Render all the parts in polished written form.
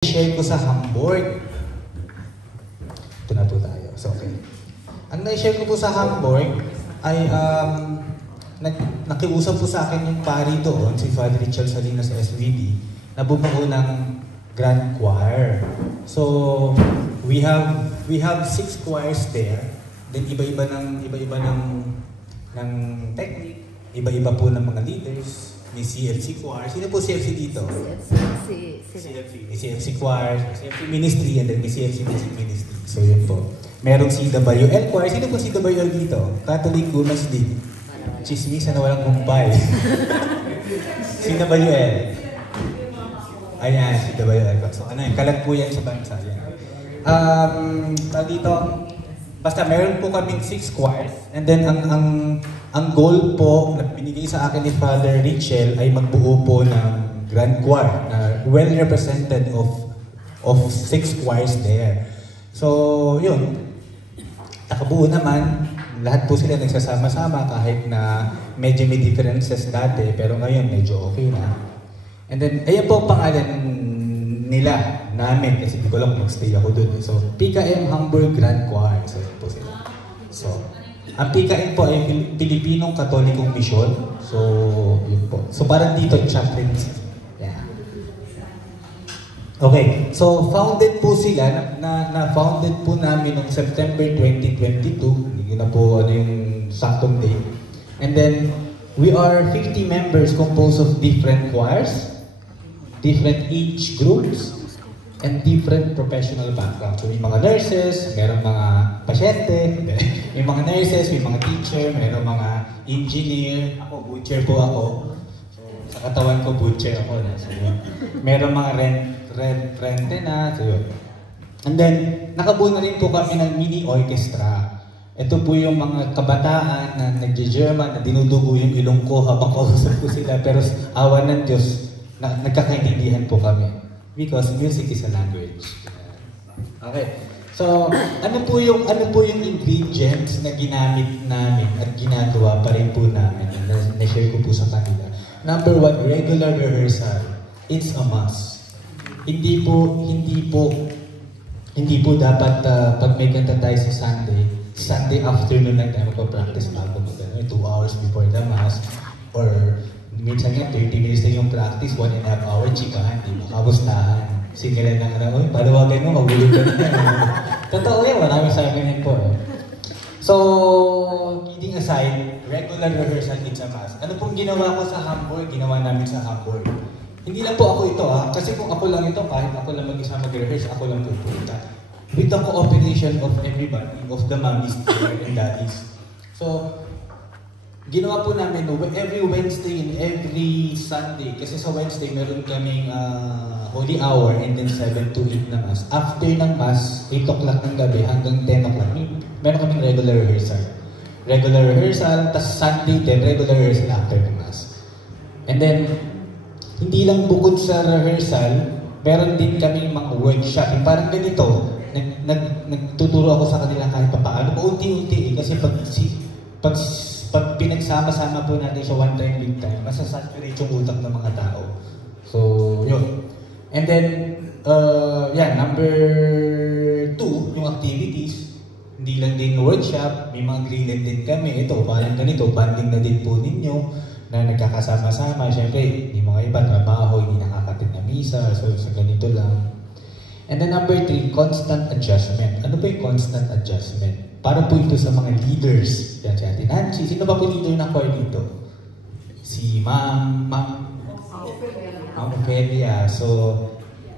share ko sa Hamburg. Ito na po tayo. So, okay. Ang na-share ko po sa Hamburg ay nakiusap po sa akin yung pari doon, si Father Richard Salinas sa SVD, na bumuo ng Grand Choir. So, we have 6 choirs there. Then iba-iba ng technique, iba-iba po ng mga leaders. May CFC choir. Sino po CFC dito? CFC. May CFC choir, CFC ministry, and then may CFC music ministry. So yun po. Merong CWL choir. Sino po CWL dito? Catholic Women's League. Chismisa na walang kumpay. CWL. Ayan, CWL. So ano yun? Kalat po yan sa bansa. Dito, basta meron po kaming 6 choirs. And then ang goal po na binigay sa akin ni Father Richel ay magbuo po ng Grand Choir na well represented of 6 choirs there. So, yun. Nakabuo naman. Lahat po sila nagsasama-sama kahit na medyo may differences dati, pero ngayon medyo okay na. And then, ayan po ang pangalan nila, namin, kasi hindi ko lang mag-stay ako dun. So, PKM Hamburg Grand Choir. So, yun po sila. So, ang PKM po ay Pilipinong Katolikong Misyon. So, yun po. So, parang dito, chaplaincy. Yeah. Okay. So, founded po sila, na-founded po namin noong September 2022. Hindi ko na po ano yung saktong date. And then, we are 50 members composed of different choirs, different age groups, and different professional backgrounds. So may mga nurses, meron mga pasyente, may mga nurses, may mga teacher, meron mga engineer. Ako, butcher po ako. So, sa katawan ko, butcher ako. So, meron mga rente na. So, yun. And then, nakabuo na rin po kami ng mini orchestra. Ito po yung mga kabataan na nagje-German, na dinudugo yung ilong ko habang kausap ko sila. Pero awa ng Diyos, nagkakaintindihan po kami. Because music is a language. Okay. So, ano po yung ingredients na ginamit namin at ginagawa pa rin po namin na share ko po sa kanila. Number 1, regular rehearsal. It's a must. Hindi po dapat pag may kanta tayo sa Sunday afternoon lang tayo magpa-practice bago mag 2 hours before the mass, or minsan nga 30 minutes na yung practice, 1.5 hour, chikahan, di ba? Kamustahan. Singalan lang na, palawagan mo, magbulog ka na. Totoo yan, maraming sa akin po. So, kidding aside, regular rehearsal, it's a must. Ano pong ginawa ko sa Hamburg, ginawa namin sa Hamburg? Hindi lang po ako ito kasi kung ako lang ito, kahit ako lang mag-isa mag-rehearse, ako lang pupunta. With the cooperation of everybody, of the mommies and daddies. So, ginawa po namin every Wednesday and every Sunday. Kasi sa Wednesday, meron kaming holy hour and then 7 to 8 na mass. After ng mass, 8 o'clock ng gabi hanggang 10 o'clock, meron kaming regular rehearsal. Regular rehearsal, tas Sunday din, regular rehearsal after the mass. And then, hindi lang bukod sa rehearsal, meron din kaming mga workshop. Yung parang ganito, nagtuturo ako sa kanila kahit papaano. Paunti-unti kasi pag pinagsama-sama po natin sa one time, big time, masasaturate yung utak ng mga tao. So, yun. And then, number 2, yung activities. Hindi lang din workshop, may mga grillen din kami. Ito, parang ganito, banding na din po ninyo na nagkakasama-sama. Siyempre, yung mga iba, trabaho, hindi nakakatid na misa, so sa ganito lang. And then number 3, constant adjustment. Ano ba yung constant adjustment? Para po ito sa mga leaders. Yan si Ate Nancy. Sino ba po leader ng choir dito? Si Ma'am Ophelia. So,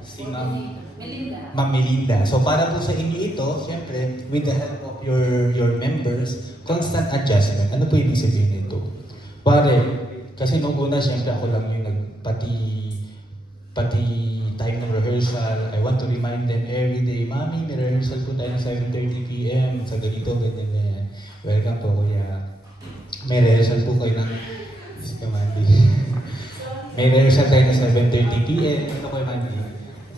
si Ma'am Melinda. So, para po sa inyo ito, siyempre, with the help of your members, constant adjustment. Ano po ibig sabihin nito? Kasi nung una, siyempre, ako lang yung pati time ng rehearsal, I want to remind them every day, Mami, may rehearsal po tayo ng 7:30 PM sa ganito, ganyan. Welcome po, kuya. May rehearsal po kayo ng may rehearsal tayo ng 7:30 PM. Ano kayo, Mandy?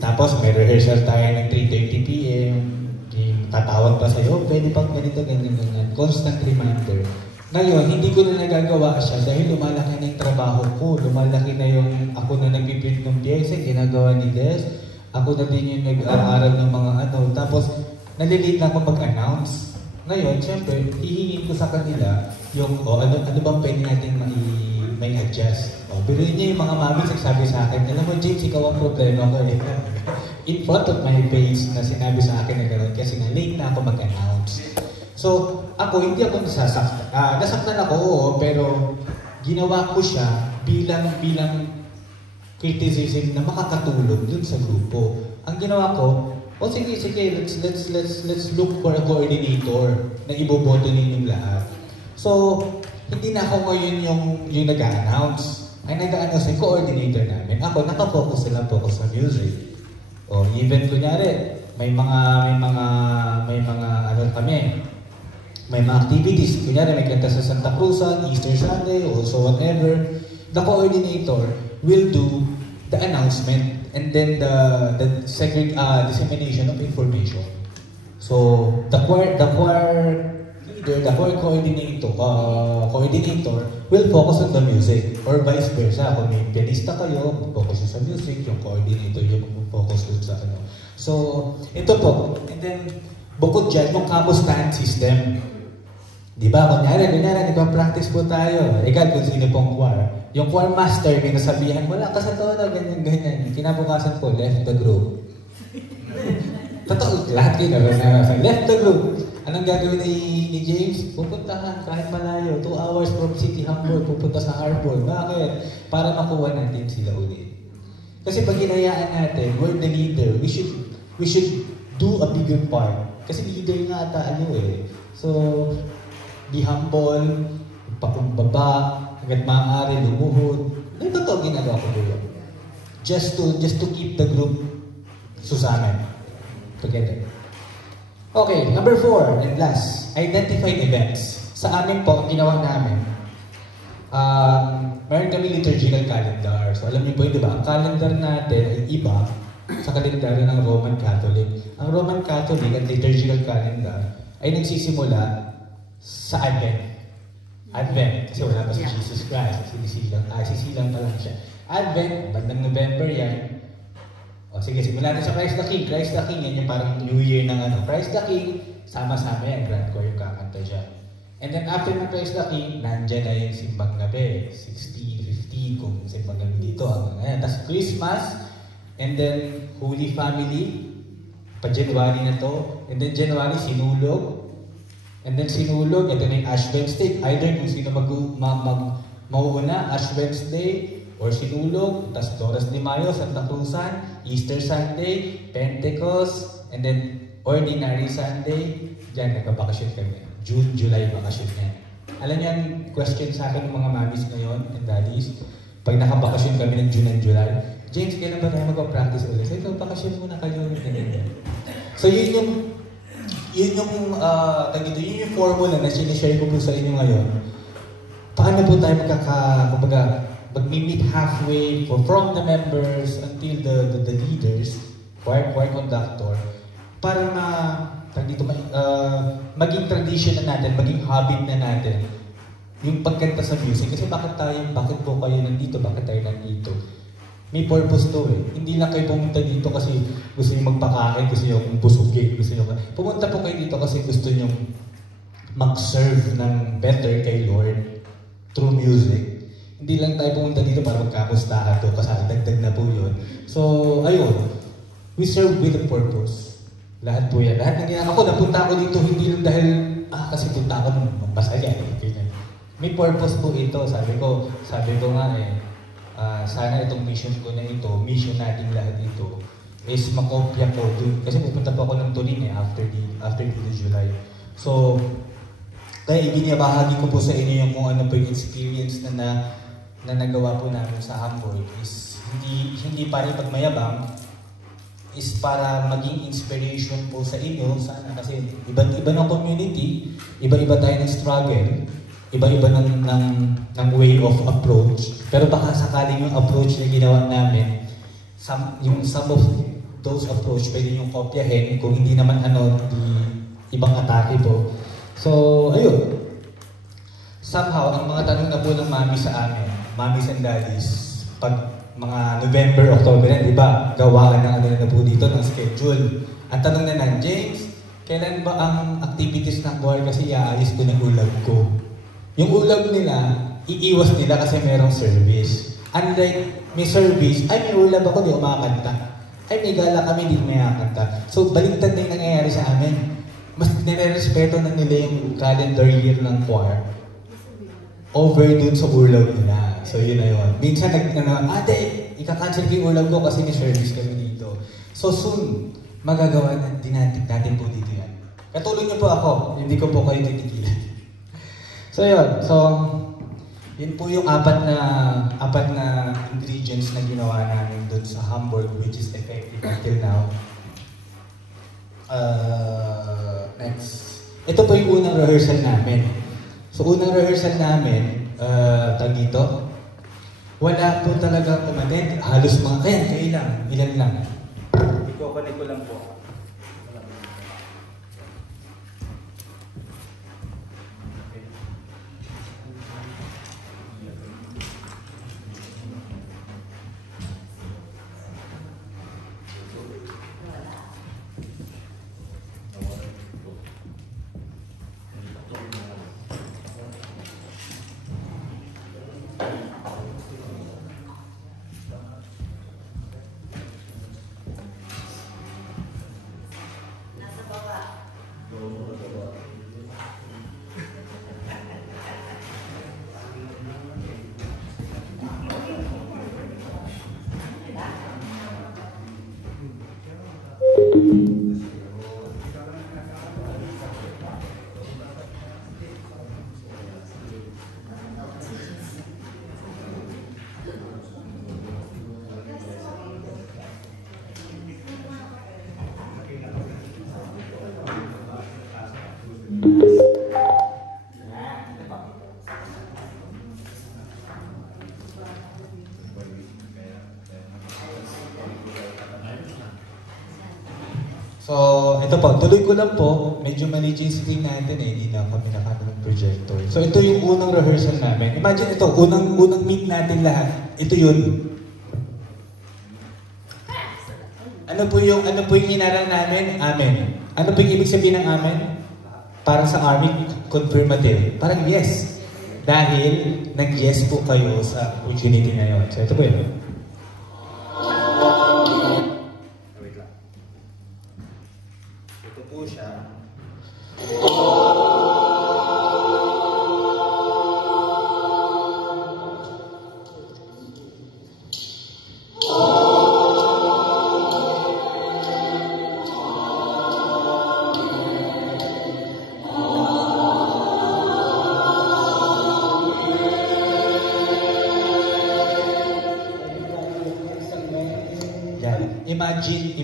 Tapos may rehearsal tayo ng 3:30 PM. Tatawag pa sa'yo, pwede pang ganito, ganyan. Constant reminder. Ngayon, hindi ko na nagagawa siya dahil lumalaki na yung trabaho ko. Lumalaki na yung ako na nagpiprint ng piyesa, ginagawa ni Des. Ako na din yung nag-aaral ng mga ano. Tapos, nalilate na ako mag-announce. Ngayon, syempre, hihingin ko sa kanila yung, ano bang pwede natin may adjust. Pero niya yung mga mami nagsabi sa akin, alam mo James, ikaw ang problema ko eh. In front of my face na sinabi sa akin na gano'n kasi na late na ako mag-announce. So, ako, hindi ako nasasaktan. Nasaktan ako, oo, pero ginawa ko siya bilang criticism na makakatulong dun sa grupo. Ang ginawa ko, sige, let's look for a coordinator na iboboto ninyong lahat. So, hindi na ako ngayon yung nag-a-announce. Ang nag-a-announce yung coordinator namin. Ako, nakafocus lang po sa music. Even kunyari, may mga ano kami, may mga activities. Kunyari, may kanta sa Santa Cruzan, Easter Sunday, also whatever. The coordinator will do the announcement and then the dissemination of information. So the choir leader, the choir coordinator will focus on the music or vice versa. Kung may pianista kayo, focus sa music, yung coordinator yung focus sa ano. So ito po, and then bukod dyan, yung kamustahan system. Di ba? Kunyari, nagpa-practice po tayo. Ikaw kung sino pong choir. Yung choir master, may nasabihan, wala ka sa tono, ganyan. Kinabukasan po, left the group. Totoo, lahat kayo na left the group. Anong gagawin ni James? Pupuntahan kahit malayo. 2 hours from City Hamburg, pupunta sa Harbor. Bakit? Para makuha natin sila ulit. Kasi pag hinayaan natin, we're the leader. We should do a bigger part. Kasi leader nga ata eh. So, be humble, pakumbaba, hanggat maaari, lumuhod. Ito to ginagawa ko doon. Just to keep the group susanan together. Okay, number 4 and last, identified events. Sa amin po, ang ginawa namin, meron kami liturgical calendar. So alam niyo po yun, di ba? Ang calendar natin ay iba sa kalendaryo ng Roman Catholic. Ang Roman Catholic at liturgical calendar ay nagsisimula sa Advent. Advent, kasi wala pa si Jesus Christ. Sisilang pa lang siya. Advent, bandang November yan. Sige, simula natin sa Christ the King. Christ the King, yan yung parang New Year ng ano. Christ the King, sama-sama yan. Grand choir yung kakanta dyan. And then after ng Christ the King, nandyan na yung simbang gabi. 16, 15, kung simbang gabi dito. Tapos Christmas, and then Holy Family, pa-January na to. And then January, sinulog. And then sinulog, ito na yung Ash Wednesday. Either kung sino mauuna, Ash Wednesday, or sinulog, tas Doras de Mayo, Santa Cruzan, Easter Sunday, Pentecost, and then Ordinary Sunday. Diyan, nagpapakasyon kami. June, July, bakasyon yan. Alam niyo ang question sa akin ng mga mamis ngayon and daddies, pag nakabakasyon kami ng June and July, James, kailan ba tayo magpa-practice ulit? So, ito, bakasyon muna kayo. So, yun yung formula na sinishare ko po sa inyo ngayon. Paano po tayo mag-meet halfway from the members until the leaders, choir conductor, para maging tradition na natin, maging habit na natin yung pagkanta sa music. Kasi bakit po kayo nandito, bakit tayo nandito? May purpose to eh. Hindi lang kayo pumunta dito kasi gusto nyo magpakain, gusto nyo busugin, pumunta po kayo dito kasi gusto nyo mag-serve ng better kay Lord through music. Hindi lang tayo pumunta dito para magkamustahan to kasi dagdag na po yun. So, ayun. We serve with a purpose. Lahat po yan. Lahat ng ginagawa ko, napunta ako dito hindi lang dahil, kasi punta ako ng masaya. May purpose po ito. Sabi ko nga sana itong mission ko na ito, mission natin lahat ito, is makopya ko dun. Kasi pupunta pa ako ng Turin after the July. So, kaya ibinabahagi ko po sa inyo yung kung ano po yung experience na nagawa po namin sa Hamburg is hindi para ipagmayabang, is para maging inspiration po sa inyo sana kasi iba ng community, iba-iba tayo ng struggle, iba-iba ng way of approach. Pero baka sakaling yung approach na ginawa namin, some of those approach pwede yung kopyahin kung hindi naman ibang atake po. So, ayun. Somehow, ang mga tanong na po ng mami sa amin, mommies and daddies, pag mga November, October na, di ba? Gawaan ng ano na po dito, ng schedule. Ang tanong na lang, James, kailan ba ang activities ng choir kasi iaalis ko ng ulab ko? Yung ulab nila, iiwas nila kasi merong service. Unlike may service, ay may ulab ako, di umakanta. Ay may gala kami, di umakanta. So baliktad na yung nangyayari sa amin. Mas nire-respeto na nila yung calendar year ng choir over dun sa ulab nila. So yun na yun. Minsan ate, ika-cancel ko yung ulab ko kasi may service kami dito. So soon, magagawa din natin po dito yan. Katulad niyo po ako, hindi ko po kayo titigilan. So yun, yun po yung apat na ingredients na ginawa namin dun sa Hamburg, which is effective until now. Next. Ito po yung unang rehearsal namin. So unang rehearsal namin, tag dito, wala po talaga umattend. Halos mga, ilan lang. Iko-connect ko lang po. So, ito po, tuloy ko lang po, medyo mali yung screen natin hindi na kami nakano ng projector. So, ito yung unang rehearsal namin. Imagine ito, unang meet natin lahat. Ito yun. Ano po yung inaral namin? Amen. Ano po yung ibig sabihin ng amen? Parang sa army, confirmative. Parang yes. Dahil nag-yes po kayo sa opportunity na yun. So, ito po yun. Siya.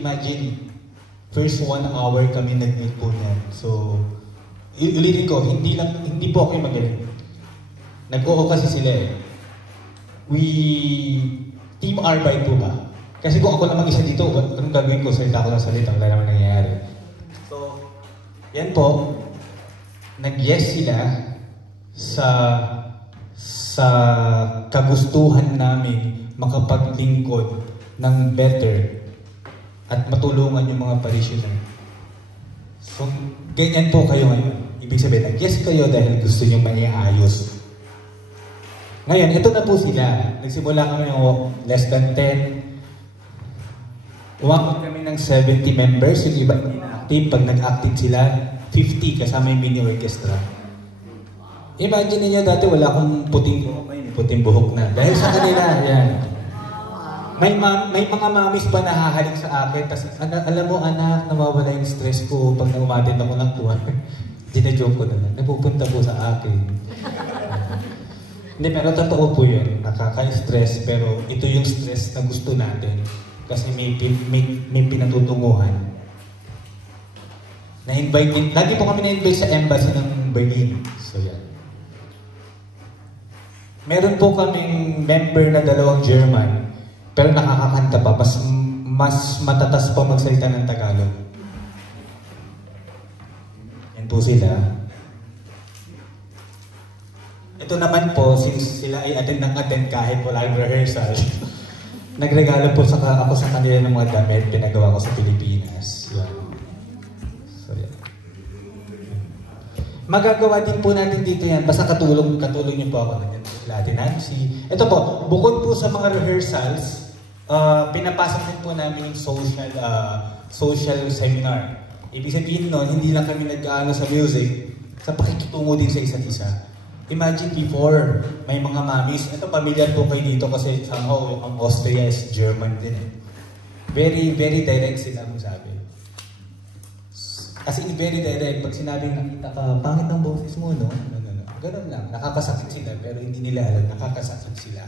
Imagine, first 1 hour kami nag-meet po niyan. So, ulitin ko, hindi po ako yung magaling. Nag-oo kasi sila Team Arbite po ba? Kasi kung ako lang mag-isa dito, anong gagawin ko? Salita ko ng salita, wala naman nangyayari. So, yan po, nag-yes sila sa kagustuhan namin makapaglingkod ng better at matulungan yung mga parishioner. So, ganyan po kayo ngayon. Ibig sabihin, nag-yes kayo dahil gusto nyo maiayos. Ngayon, ito na po sila. Nagsimula kami yung less than 10. Umabot kami ng 70 members. Yung iba hindi na active. Pag nag-active sila, 50 kasama yung mini orchestra. Imagine niyo dati wala akong puting buhok na. Dahil sa kanila, yan. May mga mamis pa nahahalik sa akin, kasi alam mo anak, nawawala yung stress ko pag naumatid ako ng tuwan. Gina-joke ko na lang, napupunta po sa akin. Hindi, pero totoo po yun, nakaka-stress, pero ito yung stress na gusto natin. Kasi may pinatutunguhan. Na-invite, lagi po kami na-invite sa embassy ng Berlin. So yan. Meron po kaming member na 2 German. Pero nakakakanta pa, mas matatas pa magsalita ng Tagalog. Yan po sila. Ito naman po, since sila ay attend kahit wala yung rehearsal, nagregalo po ako sa kanila ng mga damit, pinagawa ko sa Pilipinas. Yan. So, yan. Magagawa din po natin dito yan, basta katulong niyo po ako ng Latin Nancy. Ito po, bukod po sa mga rehearsals, pinapasok din po namin yung social seminar. Ibig sabihin nun, hindi lang kami nag-aano sa music, sa pakikitungo din sa isa't isa. Imagine before, may mga mommies, ito familiar po kayo dito kasi somehow ang Austria is German din eh. Very, very direct sila ang sabi. As in, very direct. Pag sinabing nakita ka, pangit ang boses mo, no? Ganun lang. Nakakasakit sila, pero hindi nila alam, nakakasakit sila.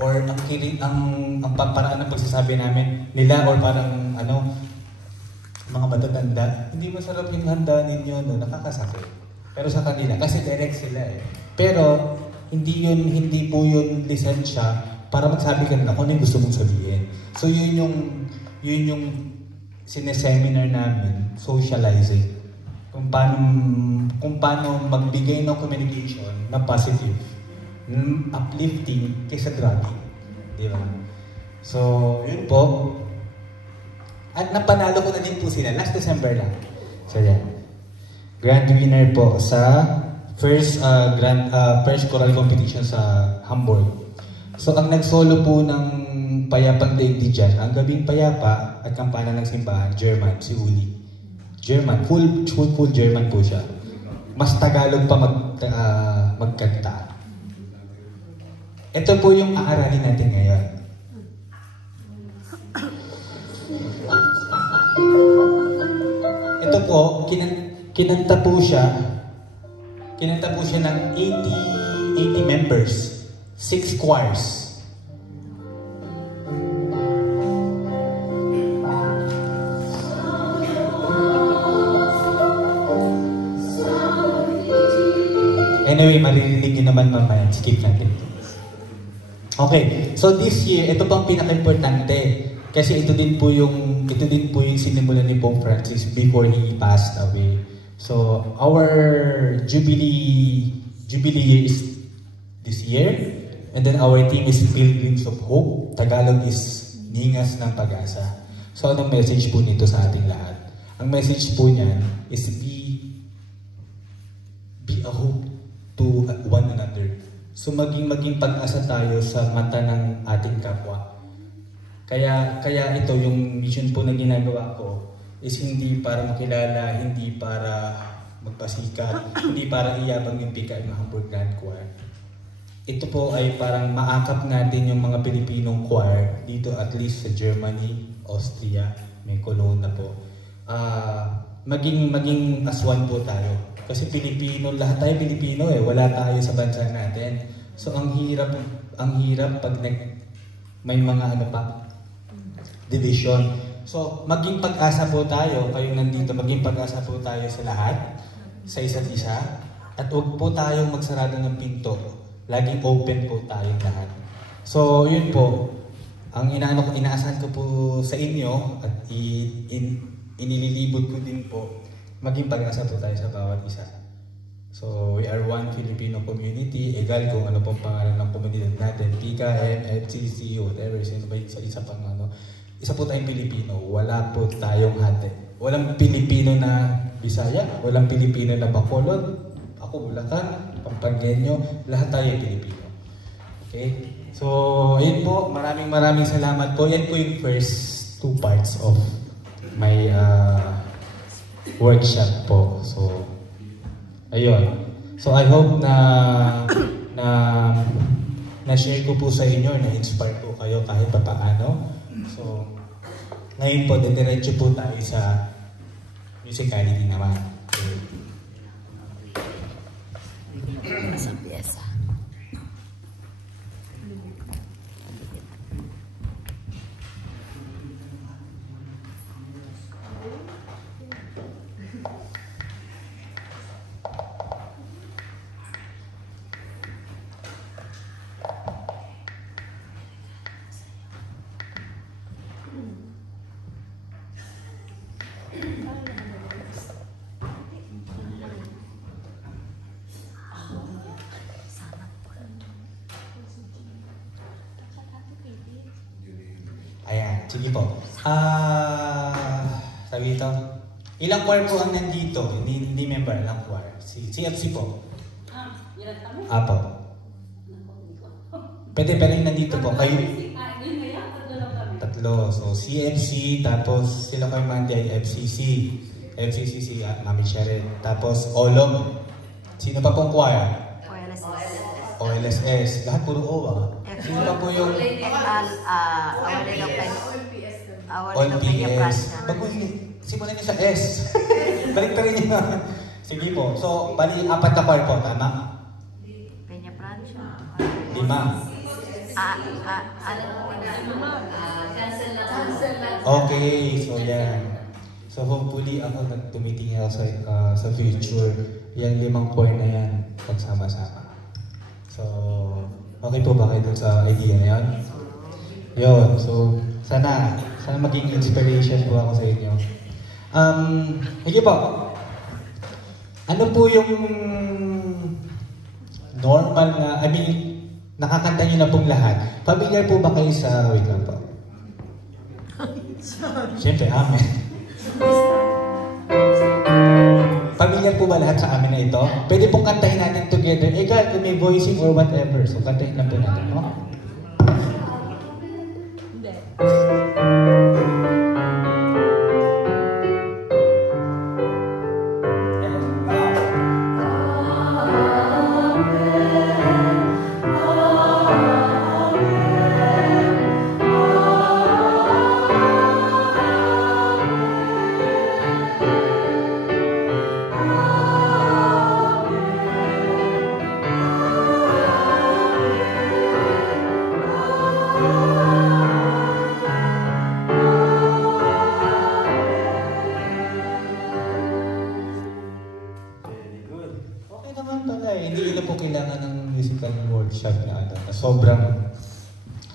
Or ang paraan ng pagsasabi namin nila, or parang mga matatanda, hindi masarap yung handa ninyo, no? Nakakasakit. Pero sa kanila, kasi direct sila eh. Pero, hindi po yun lisensya para magsabi ka na kung ano yung gusto mong sabihin. So, yun yung sineseminar namin, socializing. Kung paano magbigay ng communication na positive, uplifting, kaysa dragging. Di ba? So, yun po. At napanalo ko na din po sila, last December lang. So, yan. Grand winner po sa first choral competition sa Hamburg. So ang nagsolo po ng Payapang Daigdig dyan, ang Gabing Payapa at Kampana ng Simbahan, German, si Uli. German, full German po siya. Mas Tagalog pa magkanta. Ito po yung aaralin natin ngayon. Ito po, kinanta po siya ng 80 members, 6 choirs. Anyway, maririnig nyo naman mamaya, skip natin. Okay, so this year, ito pang pinaka-importante. Kasi ito din po yung sinimulan ni Pope Francis before he passed away. So our Jubilee year is this year, and then our theme is Pilgrims of Hope. Tagalog is Ningas ng Pag-asa. So anong message po nito sa ating lahat? Ang message po niyan is be a hope to one another. So maging pag-asa tayo sa mata ng ating kapwa. Kaya ito yung mission po na ginagawa ko is hindi para makilala, hindi para magpasikat, hindi para iyabang yung pika ng Hamburg Grand Choir. Ito po ay parang maakap natin yung mga Pilipinong choir dito, at least sa Germany, Austria, may Cologne na po. Maging aswan po tayo. Kasi Pilipino, lahat tayo Pilipino eh, wala tayo sa bansa natin. So ang hirap pag may mga division. So, maging pag-asa po tayo, kayong nandito, maging pag-asa po tayo sa lahat, sa isa't isa, at huwag po tayong magsarado ng pinto. Laging open po tayong lahat. So, yun po, ang inaasahan ko po sa inyo, at inililibot ko din po, maging pag-asa po tayo sa bawat isa. So, we are one Filipino community, egal kung ano pong pangalan ng komunidad natin, PKM, FCC, whatever, sino ba yung isa pang isa po tayong Pilipino, wala po tayong hati. Walang Pilipino na Bisaya, walang Pilipino na Bacolod, ako Bulacan, Pampangueño, lahat tayo Pilipino. Okay? So, yun po, maraming salamat po. Yan po yung first 2 parts of my workshop po. So, ayun. So, I hope na share ko po sa inyo, na-inspire po kayo kahit papaano. So, ngayon po, diretso po tayo sa musicality naman. Sa piyesa. Sige po. Sabi ito, ilang choir po ang nandito? Hindi member, ilang choir? CFC po. Ilan kami? Apo. Pwede, pero yung nandito po. Kayo? Tatlo. So, CFC, tapos sila kayo mandi ay FCC. FCC si Mami Sharon. Tapos, Olong. Sino pa pong choir? OLSS. Lahat puro O, Sino pa po yung... OLPS. Pag mo simulan niyo sa S. Balik pa rin niyo. Sige po. So, bali, 4 na choir po. Tama? Peña Francia. 5. Okay. So, yan. So, hopefully, ako tumitingin ako sa future. Yung 5 choir na yan. Pagsama-sama. So, okay po ba kayo dun sa idea na yan? Yun. So, sana maging inspiration po ako sa inyo. Sige po. Ano po yung normal na, nakakanta nyo na pong lahat. Familiar po ba kayo sa, wait lang po. Siyempre, amen. Familiar po ba lahat sa amin na ito? Pwede pong kantahin natin together. God, may voicing or whatever. So, kantahin lang po natin, no?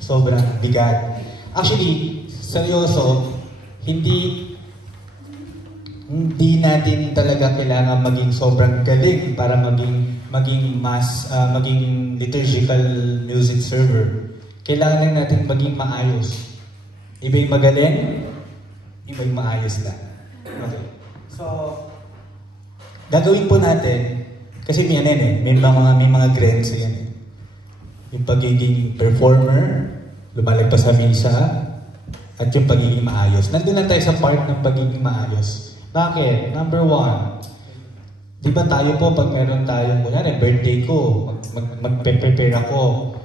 Sobrang bigat. Actually, seryoso, hindi natin talaga kailangan maging sobrang galing para maging liturgical music server. Kailangan lang natin maging maayos. Iba yung magaling, iba yung maayos lang. Okay. So, gagawin po natin, kasi may mga grades yan eh. Yung pagiging performer, lumalagpas sa misa, at yung pagiging maayos. Nandun lang tayo sa part ng pagiging maayos. Bakit? Number 1, di ba tayo po pag meron tayong, kunyari, birthday ko, magpe-prepare ako,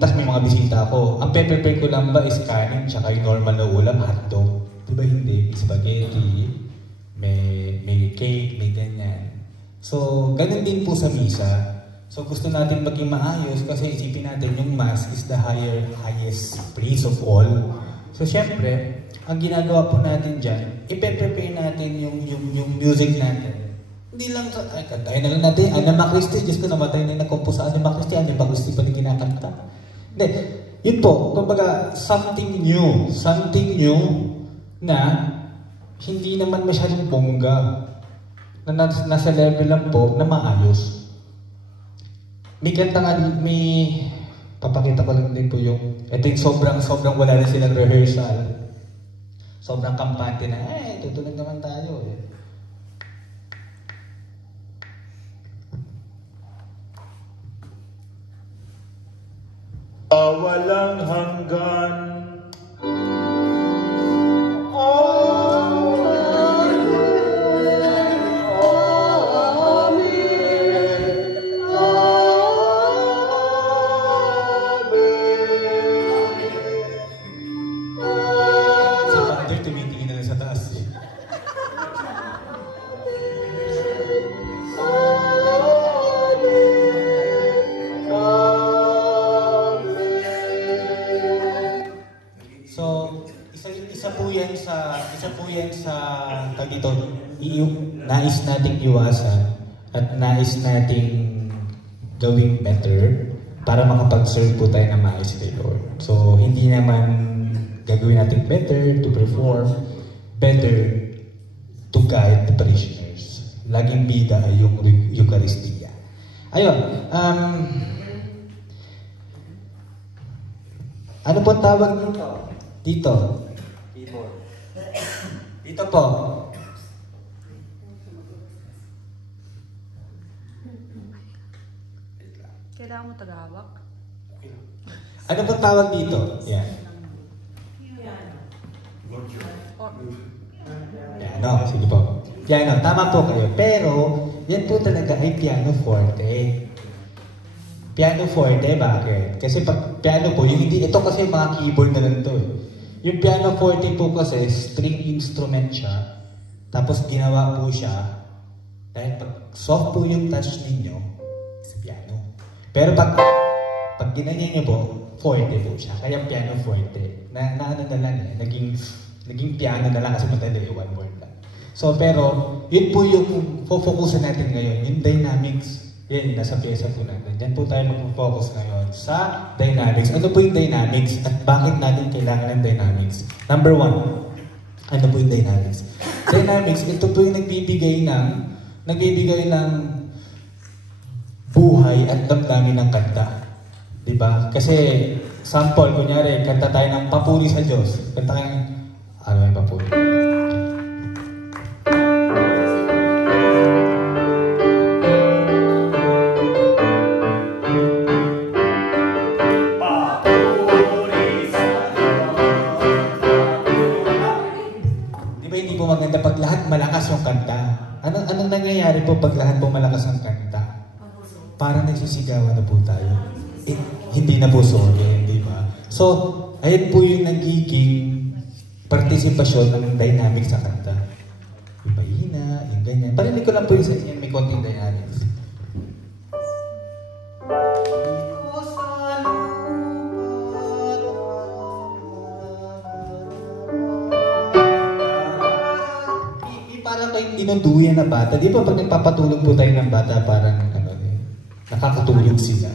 tas may mga bisita ako, ang pe-prepare ko lang ba is kanin, tsaka yung normal na ulam, hotdog. Di ba hindi? Spaghetti, may cake, may ganyan. So, ganun din po sa misa. So gusto natin maging maayos kasi isipin natin yung Mass is the highest praise of all. So syempre, ang ginagawa po natin dyan, ipe-prepare natin yung music natin. Hindi lang, kantahin na lang natin, Anima Christi, Diyos ko namatay na nagkompos sa Anima Christi, Anima Christi pa rin kinakanta. Hindi, yun po, kumbaga, something new na hindi naman masyadong bongga, na nasa level lang po na maayos. May kanta nga, papakita ko lang din po yung, ito yung sobrang wala na silang rehearsal. Sobrang kampante na, tutunog naman tayo eh. Walang hanggan. Nais nating iwasan at nais nating gawing better para makapag-serve po tayo ng maayos kay Lord. So, hindi naman gagawin natin better to perform, better to guide the parishioners. Laging bida ay yung Eucharistia. Ayun, ano po tawag nito? Dito. Keyboard. Dito po. Kailangan mo tagawak? Ano pong tawag dito? Yan. Piano, sige po. Piano, tama po kayo. Pero, yan po talaga ay piano forte. Piano forte, bakit? Kasi pag piano po, yung hindi, ito kasi mga keyboard na lang to eh. Yung piano forte po kasi, string instrument siya. Tapos ginawa po siya, dahil pag soft po yung touch ninyo, sa piano. Pero pag ginanyan nyo po, forte po siya. Kaya piano forte. Na ano na lang eh, naging piano na lang kasi madali, one word lang. So, pero, yun po yung focusan natin ngayon, yung dynamics. Yan, nasa pyesa po natin. Yan po tayo mag-focus ngayon sa dynamics. Ano po yung dynamics at bakit natin kailangan ng dynamics? Number one, ano po yung dynamics? Dynamics, ito po yung nagbibigay ng buhay at damdamin ng kanta. Diba? Kasi, sample, kunyari, kanta tayo ng papuri sa Diyos. Kanta tayo ng, ano yung papuri? Diba hindi po maganda pag lahat malakas yung kanta? Anong nangyayari po pag lahat po malakas ang kanta? Parang nagsisigawan na po tayo. Hindi na po sorry, di ba? So, ayun po yung nagiging partisipasyon ng dynamics sa kanta. Yung mahina, yung ganyan. Parinig ko lang po yung sa inyo, may konting dynamics. Parang kayong inunduyan na bata. Di ba pag nagpapatulog po tayo ng bata, parang nakakatulog sila.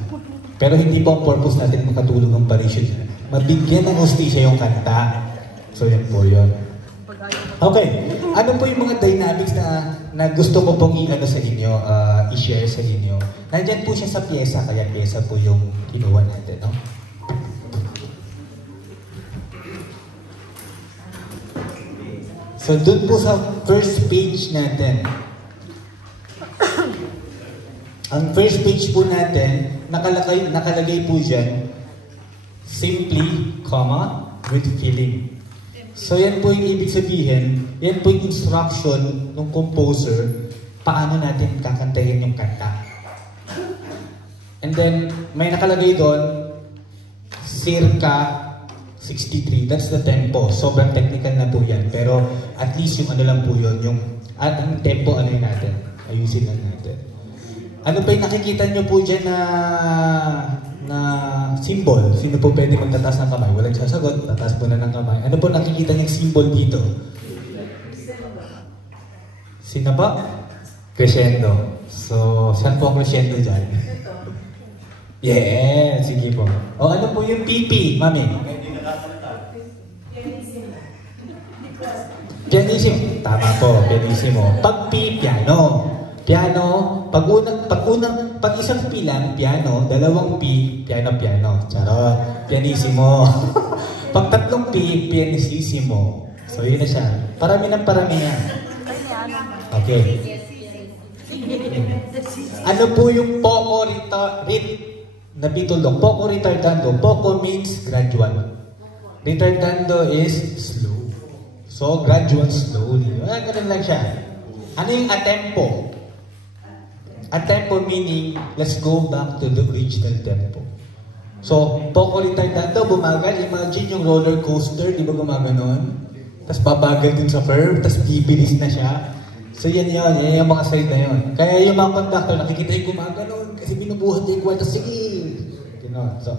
Pero hindi po ang purpose natin makatulog ng parisyon. Mabigyan ng hustisya yung kanta. So yan po yun. Okay. Ano po yung mga dynamics na gusto ko pong i-ano sa inyo, i-share sa inyo? Nandyan po siya sa pyesa, kaya pyesa po yung kinuha natin, no? So dun po sa first page natin, ang first page po natin, nakalagay po dyan, simply, comma, with feeling. So yan po yung ibig sabihin, yan po yung instruction ng composer, paano natin kakantahin yung kanta. And then, may nakalagay doon, circa 63, that's the tempo. Sobrang technical na po yan, pero at least yung ano lang po yun, yung ang tempo ano yun natin, ayusin lang natin. Ano ba yung nakikita nyo po dyan na symbol? Sino po pwede magtataas ng kamay? Walang sasagot, tataas po na ng kamay. Ano po nakikita niyong symbol dito? Sino ba? Crescendo. So, saan po ang crescendo dyan? Yeah, sige po. O ano po yung PP, mami? Pianissimo. Tama po, pianissimo. Pag P, piano. Piano, pag isang P lang, piano, dalawang P, piano. Charot, pianissimo. Pag tatlong P, pianissimo. So yun na siya. Parami ng parami yan. Okay. Ano po yung poco nabitulong? Poco retardando. Poco means gradual. Retardando is slow. So gradual, slowly. Ganun lang siya. Ano yung atempo? At tempo meaning, let's go back to the original tempo. So, poco retardando, bumagal. Imagine yung roller coaster, di ba gumaganon? Tapos babagal dun sa curve, tapos bibilis na siya. So yan yung mga side na yun. Kaya yung mga conductor, nakikita yung gumaganon kasi binubuhat yung kwarta. Sige! Ganon. So,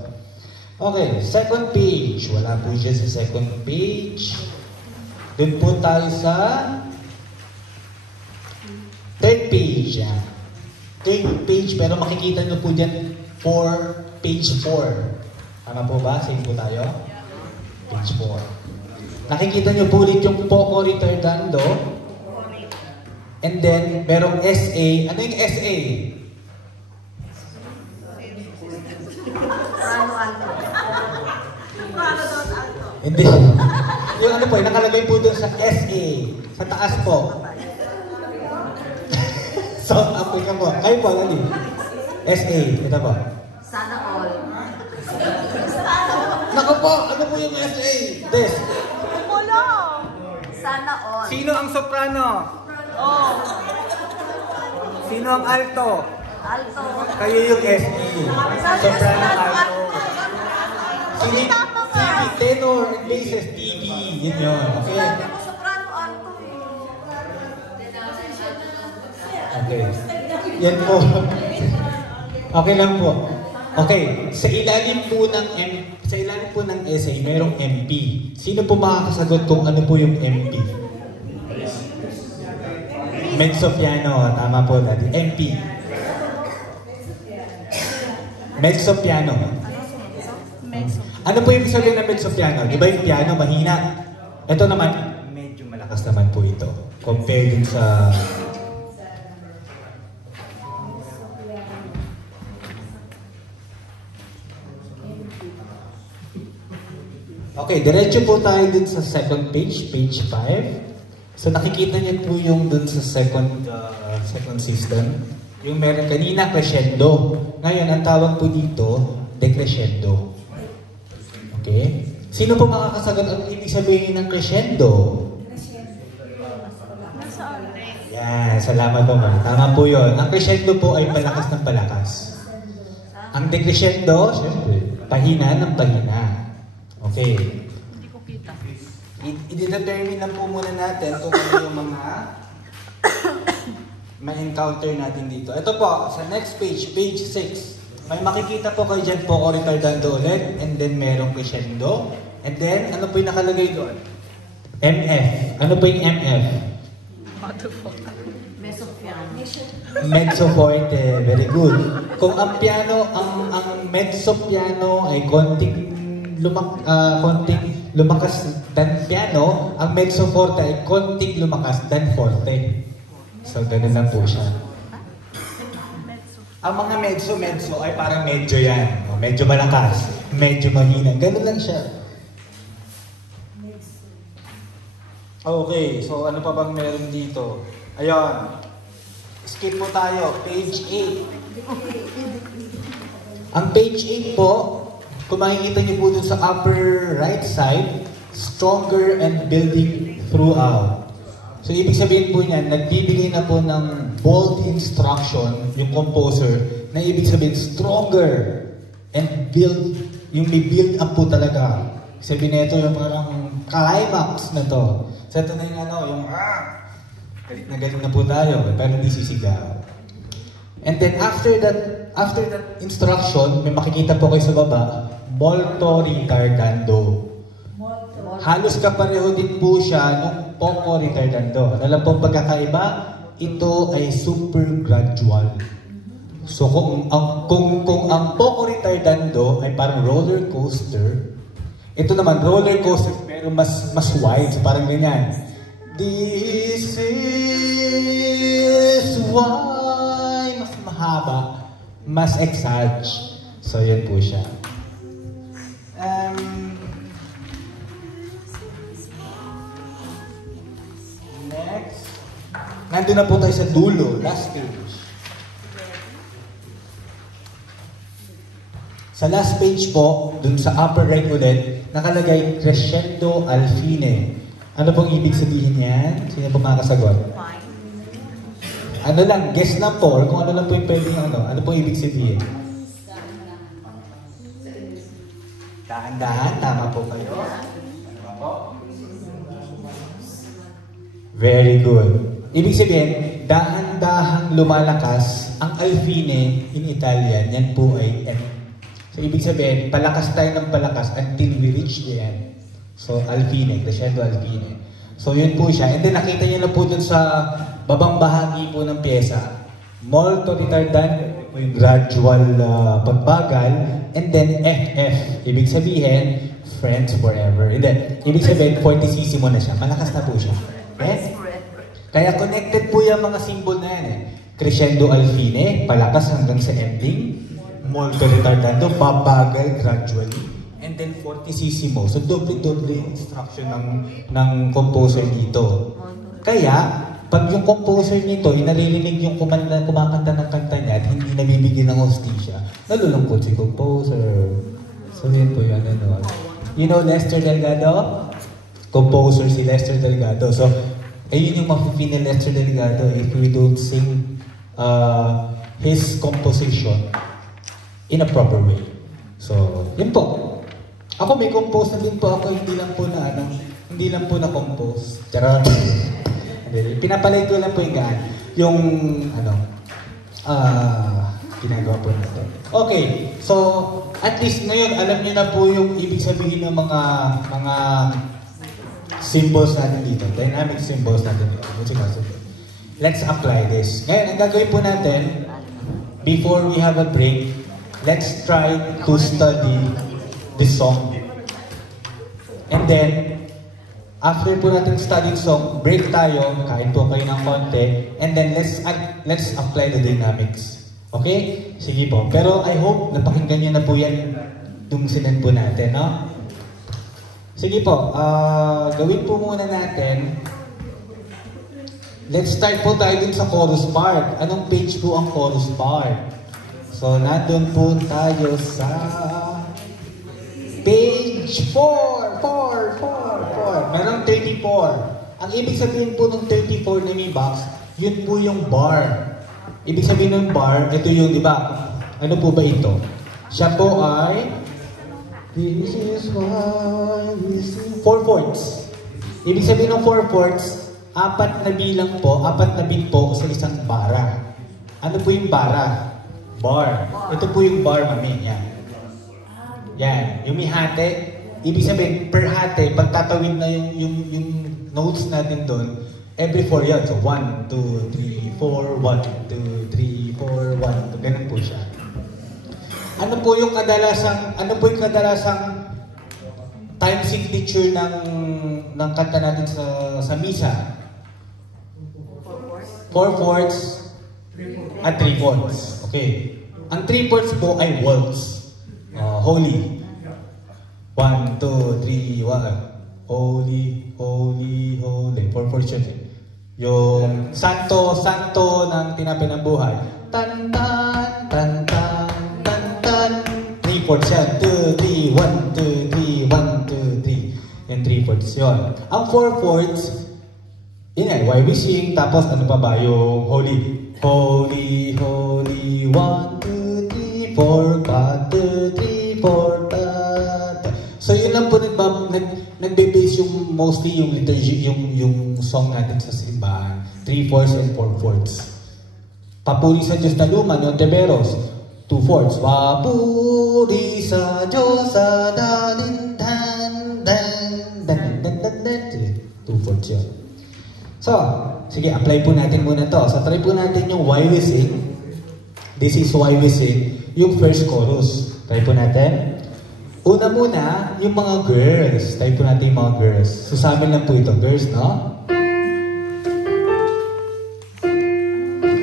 okay, second page. Wala po siya sa second page. Doon po tayo sa third page. Third page, pero makikita nyo po dyan page 4. Tama po ba? Same po tayo? Page 4. Nakikita nyo po ulit yung poco retardando. And then, merong SA. Ano yung SA? Hindi. Yung ano po, yung nakalagay po doon sa SA. Sa taas po. So, apoy ka po. Kayo po, lali. SA. Ito po. Sana all. Naku po! Ano po yung SA? Des. Wala! Sana all. Sino ang soprano? Oh, Sino ang alto? alto. Kayo yung SA. Soprano alto. Sini, tenor, basses, TV. Yun yun. Okay. Sabi mo soprano alto Okay. Yan po. Okay lang po. Okay, sa ilalim po ng essay, mayroong MP. Sino po makakasagot kung ano po yung MP? Mezzo piano, tama po dati. MP. Mezzo piano. Mezzo. Ano po yung ibig sabihin ng mezzo piano? Di ba yung piano mahina? Ito naman, medyo malakas naman po ito. Compare din sa... Okay, diretso po tayo dun sa second page, page 5. So nakikita niyo po yung dun sa second system. Yung meron kanina, crescendo. Ngayon, ang tawag po dito, decrescendo. Okay? Sino po makakasagot ang ibig sabihin ng crescendo? Yan, salamat po ma'am. Tama po yun. Ang crescendo po ay palakas ng palakas. Ang decrescendo, syempre, pahina ng pahina. Okay. Hindi ko kita. I-determine lang po muna natin kung ano yung mga ma-encounter natin dito. Ito po, sa next page, page 6. May makikita po kayo dyan po, retardando ulit, and then merong crescendo. And then, ano po yung nakalagay doon? MF. Ano po yung MF? Mezzo piano. Mezzo forte. Very good. Kung ang piano, ang mezzo piano ay konting lumakas than piano, ang mezzo forte ay konting lumakas than forte. So, ganun lang po siya. Ang mga mezzo ay parang medyo yan. Medyo malakas, medyo mahina. Ganun lang siya. Okay, so ano pa bang meron dito? Ayun. Skip po tayo. Page 8. Ang page 8 po, kung makikita niyo po dun sa upper right side, stronger and building throughout. So, ibig sabihin po niyan, nagbibigay na po ng bold instruction yung composer na ibig sabihin stronger and build, yung may build up po talaga. Sabihin nito yung parang climax na to. So, ito na yung yung galit na po tayo, pero hindi sisigaw. And then after that instruction, may makikita po kayo sa baba, molto ritardando. Halos kapareho din po siya nung poco ritardando. Ano lang pong pagkakaiba? Ito ay super gradual. So kung ang poco ritardando ay parang roller coaster, ito naman roller coaster pero mas wide, so parang ganyan. This is why mas mahaba, mas exage. So yan po siya. Next. Nandun na po tayo sa dulo, last page. Sa last page po, dun sa upper right ulit, nakalagay crescendo al fine. Ano pong ibig sabihin yan? Sino po makakasagot? Fine. Ano lang, guess lang po, or kung ano lang po yung pwedeng ano pong ibig sabihin? Dahan-dahan, tama po kayo. Tama po. Very good. Ibig sabihin, dahan-dahang lumalakas ang al fine in Italian, yan po ay M. So, ibig sabihin, palakas tayo ng palakas until we reach the end. So, al fine, crescendo al fine. So, yun po siya. And then, nakita niyo na po dun sa babang bahagi po ng pyesa. Molto ritardante, po yung gradual pagbagal. And then, FF. Ibig sabihin, friends forever. And then, ibig sabihin, fortissimo na siya. Malakas na po siya. Yes? Kaya connected po yung mga symbol na yan eh. Crescendo al fine, palakas hanggang sa ending. Molto ritardando, babagal gradually. And then 40 isisi mo. So, doble-doble yung instruction ng composer dito. Kaya, pag yung composer nito, naririnig yung kumakanta ng kanta niya at hindi nabibigyan ng hostisya, nalulungkot si composer. So, yun po yun. Ano. You know Lester Delgado? Composer si Lester Delgado. So, ayun yung mafe-feel ni Lester Delgado if we don't sing his composition in a proper way. So, yun po. Ako may compose na din po ako, hindi lang po na compose. Charot. Pinapalay ko lang po yung ginagawa po natin. Okay, so at least ngayon alam niyo na po yung ibig sabihin ng mga symbols natin dito, dynamic symbols natin dito. Let's apply this. Ngayon, ang gagawin po natin, before we have a break, let's try to study this song. And then, after po natin study song, break tayo, kain po kayo ng konti, and then let's apply the dynamics. Okay? Sige po. Pero I hope napakinggan niyo na po yan yung sinend po natin, no? Sige po, gawin po muna natin. Let's start po tayo dun sa chorus part. Anong page po ang chorus part? So, nandun po tayo sa page 4. Merong 34. Ang ibig sabihin po ng 34 na may box, yun po yung bar. Ibig sabihin ng bar, ito yung, di ba? Ano po ba ito? Siya po ay this is why we sing 4/4. Ibig sabihin ng 4/4, apat na bilang po, apat na beat po sa isang bara. Ano po yung bara? Bar. Ito po yung bar, mami. Yan. Yan. Yung may hati. Ibig sabihin, per hati, pag tatawid na yung notes natin doon, every 4 yan. So, 1, 2, 3, 4, 1, 2, 3, 4, 1. Ganun po siya. Ano po yung kadalasang time signature ng kanta natin sa misa? 4/4 at 3/4. Okay. Ang 3/4 po ay waltz. Holy. 1, 2, 3, 1. Holy, holy, holy. 4/4 yun. Yung santo ng tinapay ng buhay. Tan tan tan tan tan tan. 3/4 yan. 2, 3, 1, 2, 3, 1, 2, 3. Yung 3/4 yun. Ang 4/4, yun yan, why we sing, tapos ano pa ba, yung holy. Holy, holy, 1, 2, 3, 4, 1, 2, 3, 4, So yun lang po nagbe-base yung mostly yung liturgy, yung song natin sa simbahan. 3/4 and 4/4. Papuri sa Diyos na luma, no? Teberos. 2/4. Papuri sa Diyos sa dalindan, dan, dan, dan, dan, dan. 2/4 yun. So, sige, apply po natin muna to. So, try po natin yung why we sing. This is why we sing. Yung first chorus. Try po natin. Una muna, yung mga girls. Try po natin yung mga girls. So, sa amin lang po ito. Girls, no?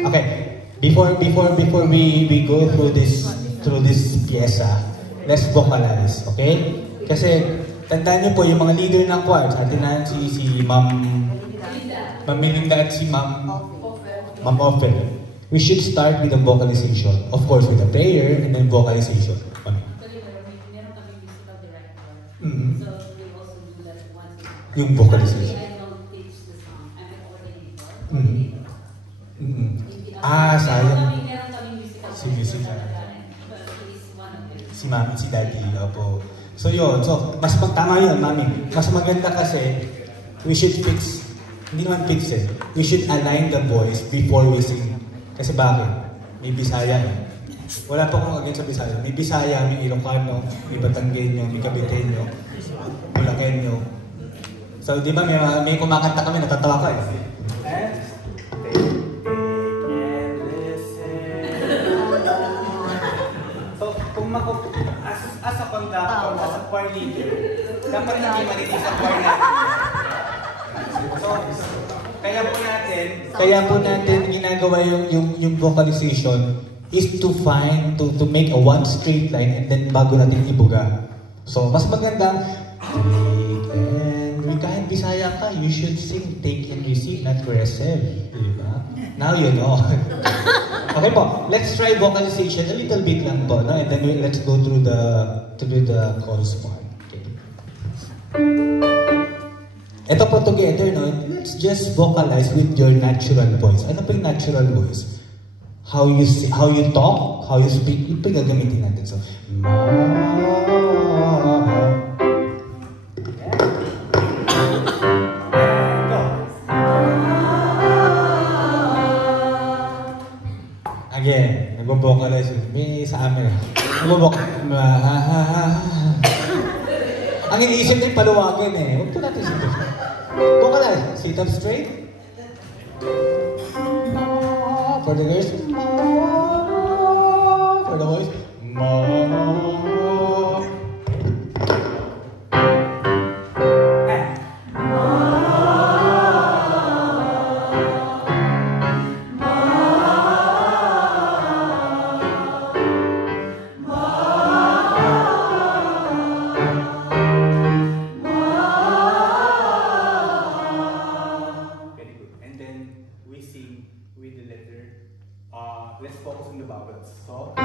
Okay. Before we go through this pyesa, let's vocalize. Okay? Kasi, tandaan niyo po, yung mga leader ng choir, sa atin na si Ma'am Melinda at si Ma'am Ophel. We should start with the vocalization. Of course, with the prayer and then vocalization. Mm-hmm. So we also do that once. Yung vocalization. I don't teach the song. I'm an coordinator. Mm-hmm. Mm-hmm. Sayang. Meron kaming musical. Sige. But he's one of them. Si Mami, si Daddy, po. So yun, mas tama yun, Mami. Mas maganda kasi, we should fix, hindi naman fix we should align the voice before we sing. Kasi bakit? May Bisaya Wala pa akong against sa Bisaya. May Bisaya, may Ilocano, may Batanggenyo, may Caviteño, Bulakenyo. So, di ba may kumakanta kami, natatawa ka So, kung as a conductor, as a choir leader, dapat naging malinis sa choir natin. So, kaya po natin ginagawa yung vocalization is to make a one straight line and then bago natin ibuga. So, mas magandang take and kahit Bisaya ka, you should sing take and receive, not receive. Diba? Now you know. Okay po, let's try vocalization a little bit lang po, no? And then let's go through the chorus part. Okay. Ito po together, no? Let's just vocalize with your natural voice. Ano po yung natural voice? How you talk, how you speak, yun po yung gagamitin natin. So, again, nag-vocalize. May sa amin. Ang iniisip na yung paluwagin eh. Huwag po natin sit up. Vocalize. Sit up straight. For the girls. For the boys. Let's focus on the vowels. So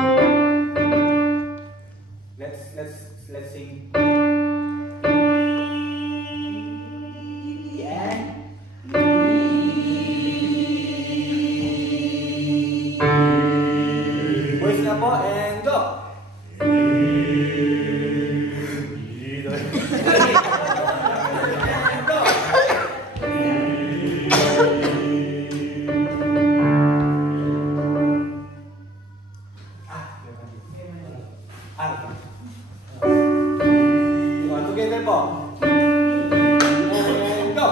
let's sing. Voice na po and go. Together po. And go.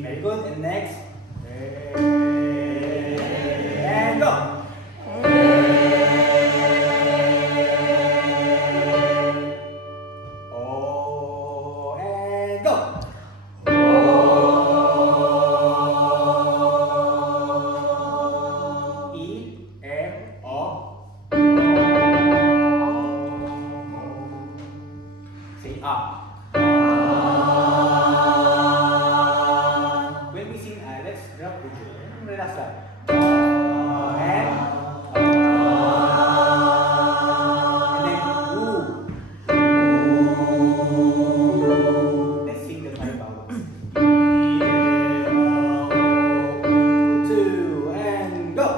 Very good. And next. And go. Oh, and go. When we sing let's drop the J. Relax lang. And then let's sing the five vowels. Two and go.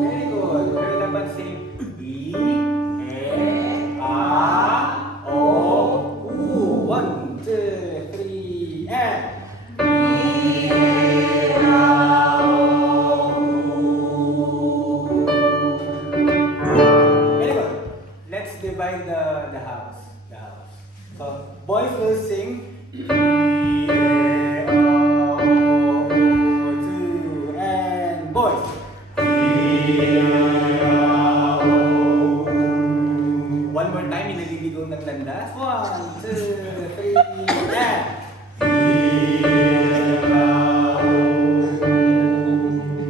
Very good. Very dapat sing E, one, two, three, and very good. Let's divide the house. So boys will sing two and boys. One more time, inaliligaw ng landas. 1, 2, 3, and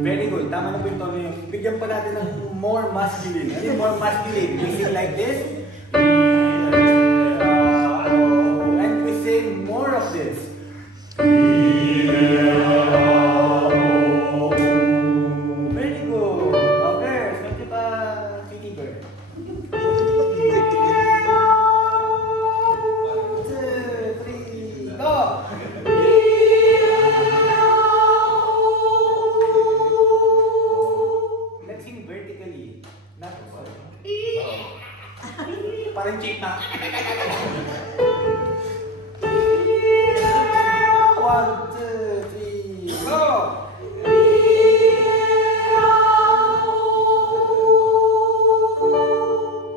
very good. Tama na po yung tono yun. Bigyan pa natin ng more masculine. Ano yung more masculine? We sing like this. And we sing more of this. Very good. Okay, medyo pa titiber. Let's sing vertically, not parang cheap na. 1, 2, 3, go!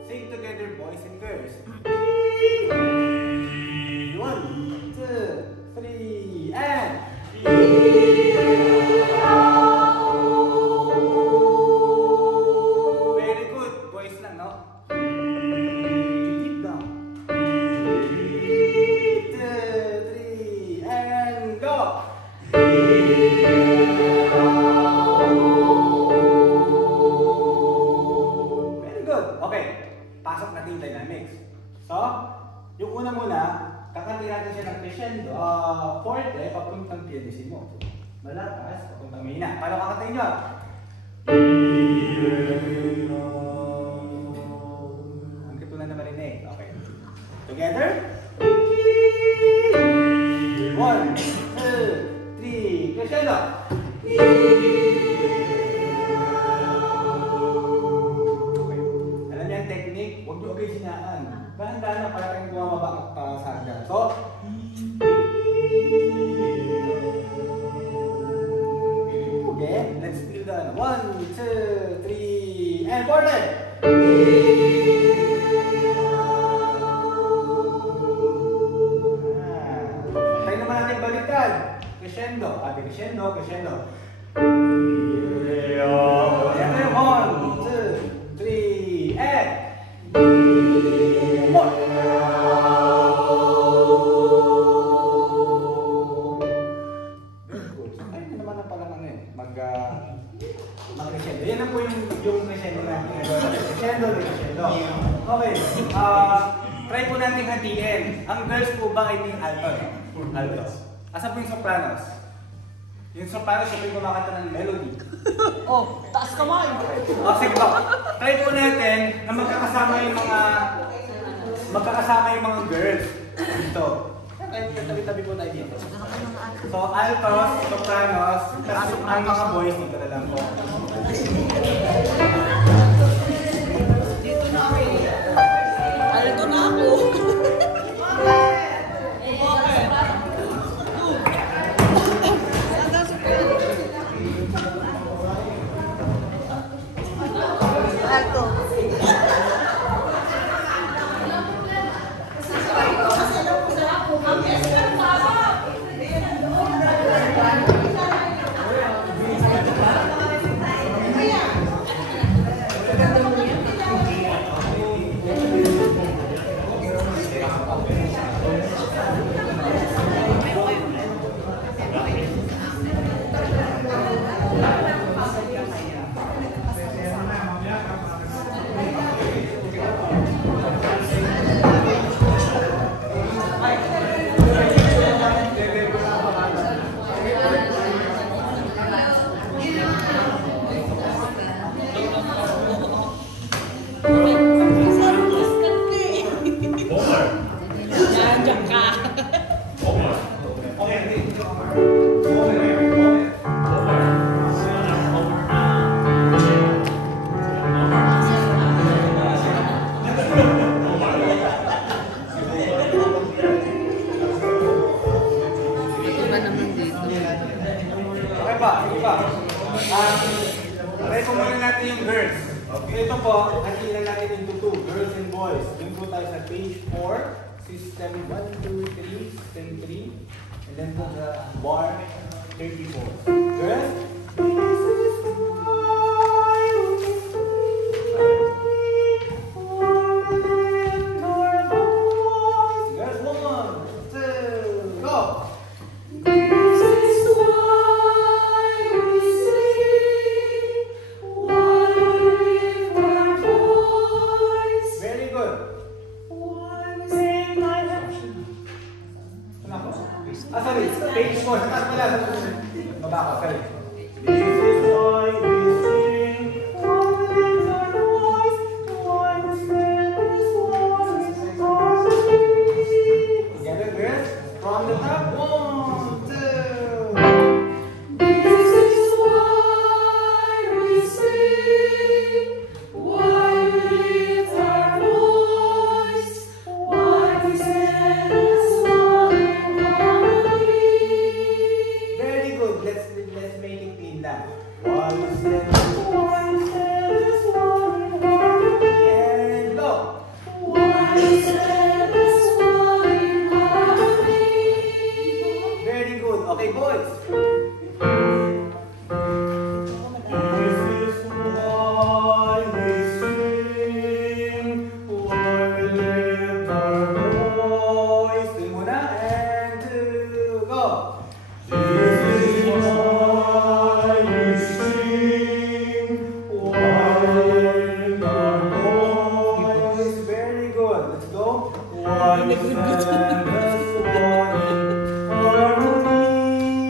Sing together, boys and girls. 1, 2, 3, and very good, boys lang, no? Keep down. 2, 3, and go! dynamics. So, yung una muna, kakanti natin siya ng crescendo, forte, papuntang pianissimo. Malakas, papuntang mahina. Paano kakantayin nyo? Ang katunan na marinig. Okay. Together? 1, 2, 3, crescendo! Okay. Alam niyo ang technique? Huwag niyo agad sinaan. Dahan-dahan na para kayong bumababa para sa hanggang. So, okay, let's feel the 1, 2, 3, and forward! Tayo naman natin baliktad. Crescendo. Crescendo, crescendo. And then 1, 2, 3, and 1. Very good. Ay, hindi naman na palang ano eh. Mag-crescendo. Yan na po yung crescendo natin. Crescendo, crescendo. Okay. Try po natin hatiin. Ang girls po ba ay may alto? Alto. Asa po yung sopranos? Yung sopranos siya po yung kumakanta ng melody. Oh, taas kamay. Sige po. Try po natin na magkakasama yung mga girls. Dito. Tabi-tabi po tayo dito. So, altos, sopranos, tapos ang mga boys dito na lang po. Dito na ako. Alito na ako. Alto. Try po muna natin yung girls. Ito po, hatilan natin into two, girls and boys. Yung po tayo sa page 4, system 1, 2, 3, system 3, and then po sa bar 34. Girls? Girls, 1, 2, go! Sorry, page 4. Sa taas pala. Baba ka, sorry. This is why we sing. What is our voice? Why we sing this voice? Together, girls. From the top. 1, 2. This is why we sing. Why we lift our voice? Why we sing this song? Let's make harmony.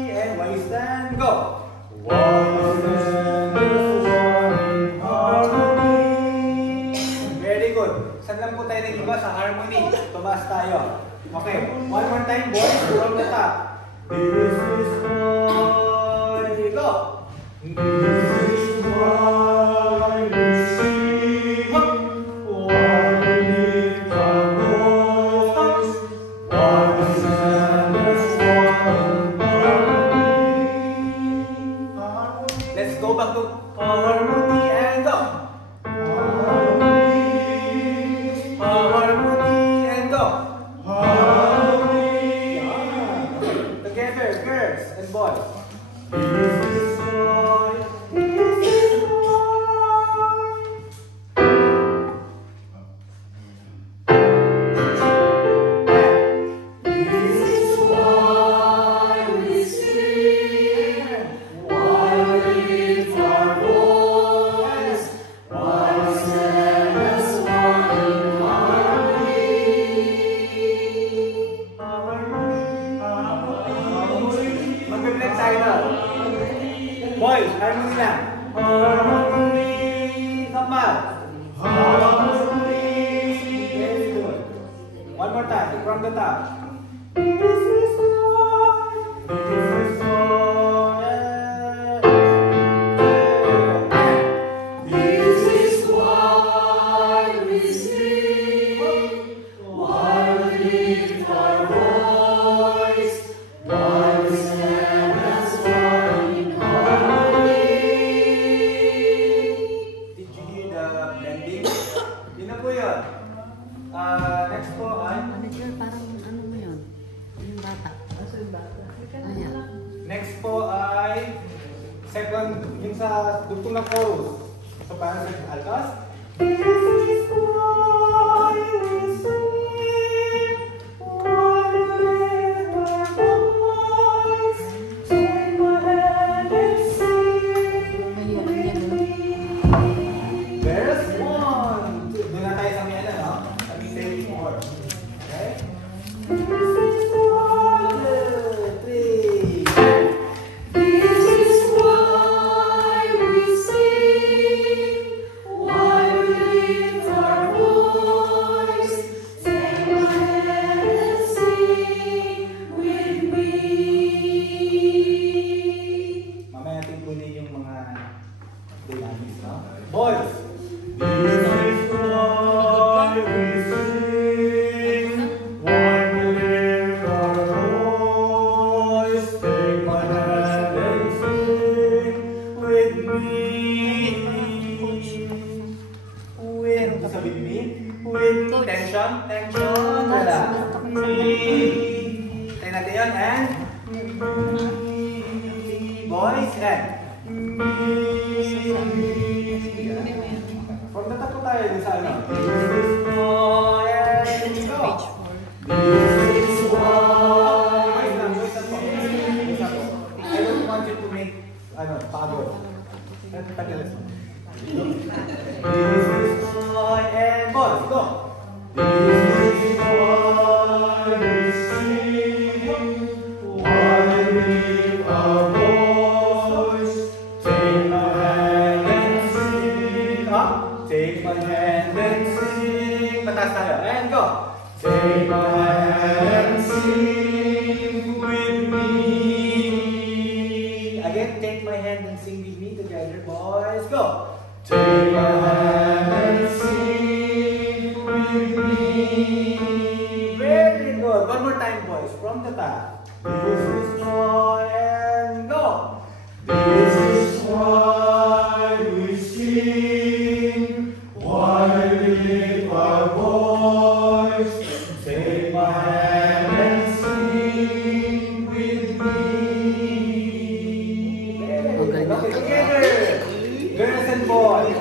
And wise and go. Very good. Saan lang po tayo nag-iba? Sa harmony. Tumaas tayo. Okay. One more time, boys. From the top. This is why. Go. This is why we sing. Why we lift our voice. Why we stand as one harmony. Let's go back to harmony and go. Harmony and go. Harmony. Together, girls and boys. This is why. This is why we sing. Why we lift our voice. Why we stand as one in harmony. Mag-blend tayo na. Boys, harmony lang. Harmony. Sama. Harmony. Very good. One more time, from the top. This is why. This is why. This is why we sing. Why we lift our voice. Why we stand as one in harmony. Did you hear the blending? Yun na po yun. Next po ay... Manager, parang ano mo yun? Yung bata. Yung bata? Ayan. Next po ay second, yung sa dugtong ng chorus. So parang sa altos. This is why we sing, why we lift our voice. Take my hand and sing with me. There's one. Doon na tayo sa may ano, no? Sa may same chord. Okay? This is one, two, three. This is why we sing, why we lift our voice. Take my hand and sing with me. Mamaya tingkunin yung mga dynamics, no? Boys! This is why we sing, why we lift our voice. Take my hand and sing with me. With, kasabi me? With tension, tension, wala. Tayo natin yun, and boys, and from the top po tayo din sa ano. This is why and go. This is why. Wait lang po. I don't want you to make pagod. Tagilis mo. This is why and boys, go. This is why we sing, why we lift our voice. Take my hand and sing. Take my hand and sing. Pataas tayo. And go. Take my hand and sing with me. Again, take my hand and sing with me together, boys. Go. Take my hand and sing with me. Very good. One more time, boys. From the top. This is joy and go. This is why we sing, why we lift our voice. Take my hand and sing with me. Okay, together. Girls and boys.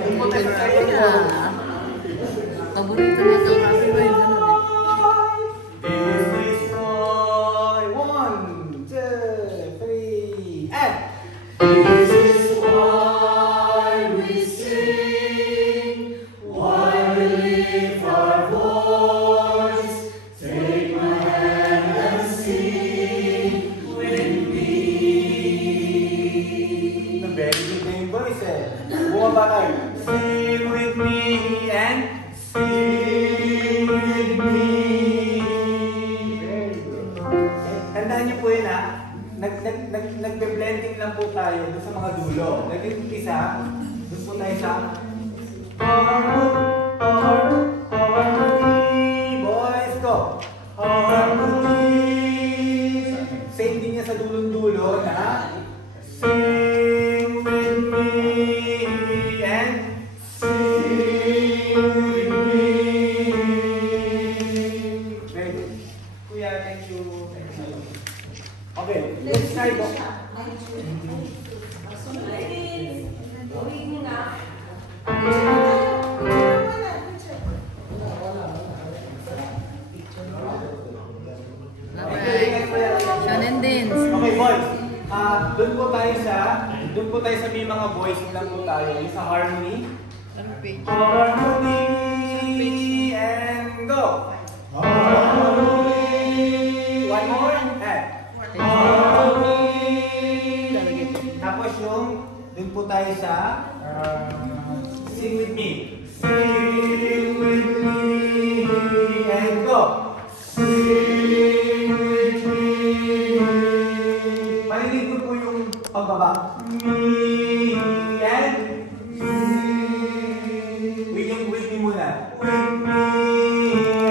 Paborito na ito kasi ba yung ganun eh. This is why. 1, 2, 3, and this is why we sing, why we lift our voice. yung isa, doon po tayo sa harmony. Boys, go! Harmony. Same din niya sa dulong-dulo na sing with me and sing with me. Very good. Kuya, thank you. Okay, let's try go. Shannon Dins. Okay, boys. Doon po tayo sa may mga boys lang po tayo. Yung sa harmony. Harmony and go. Harmony. One more. And harmony. Tapos yung doon po tayo sa sing with me. Sing with me and go. Sing with me. Marinig ko po yung pagbaba. Me and with me muna. With me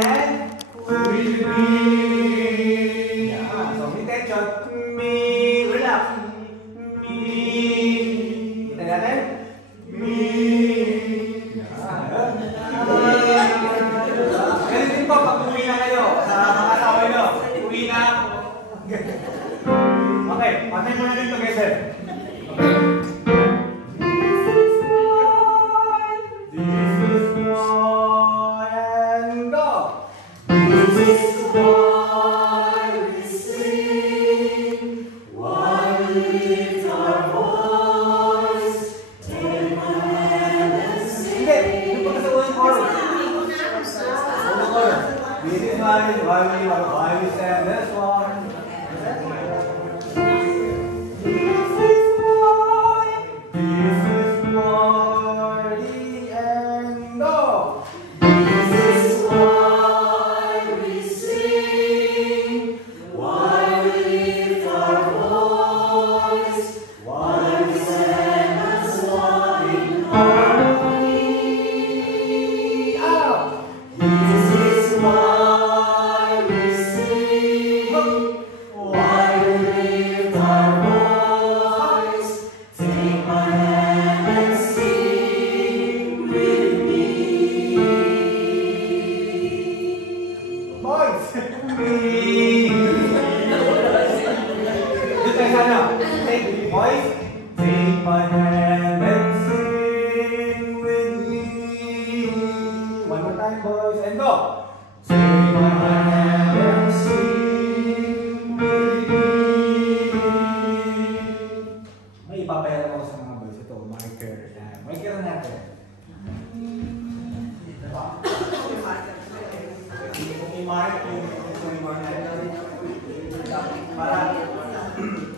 and with me. Yeah. So, with tension. Me. Relax. Me. Kita natin? Me. Ganun din po, pag uwi na kayo sa mga asawa nyo. Uwi na. Okay, patay mo natin together. This is why and go. This is why we sing, why we lift our voice. Take my hand and sing. Hindi, yung pagka sa unang chorus. Unang chorus. This is why we sing this one.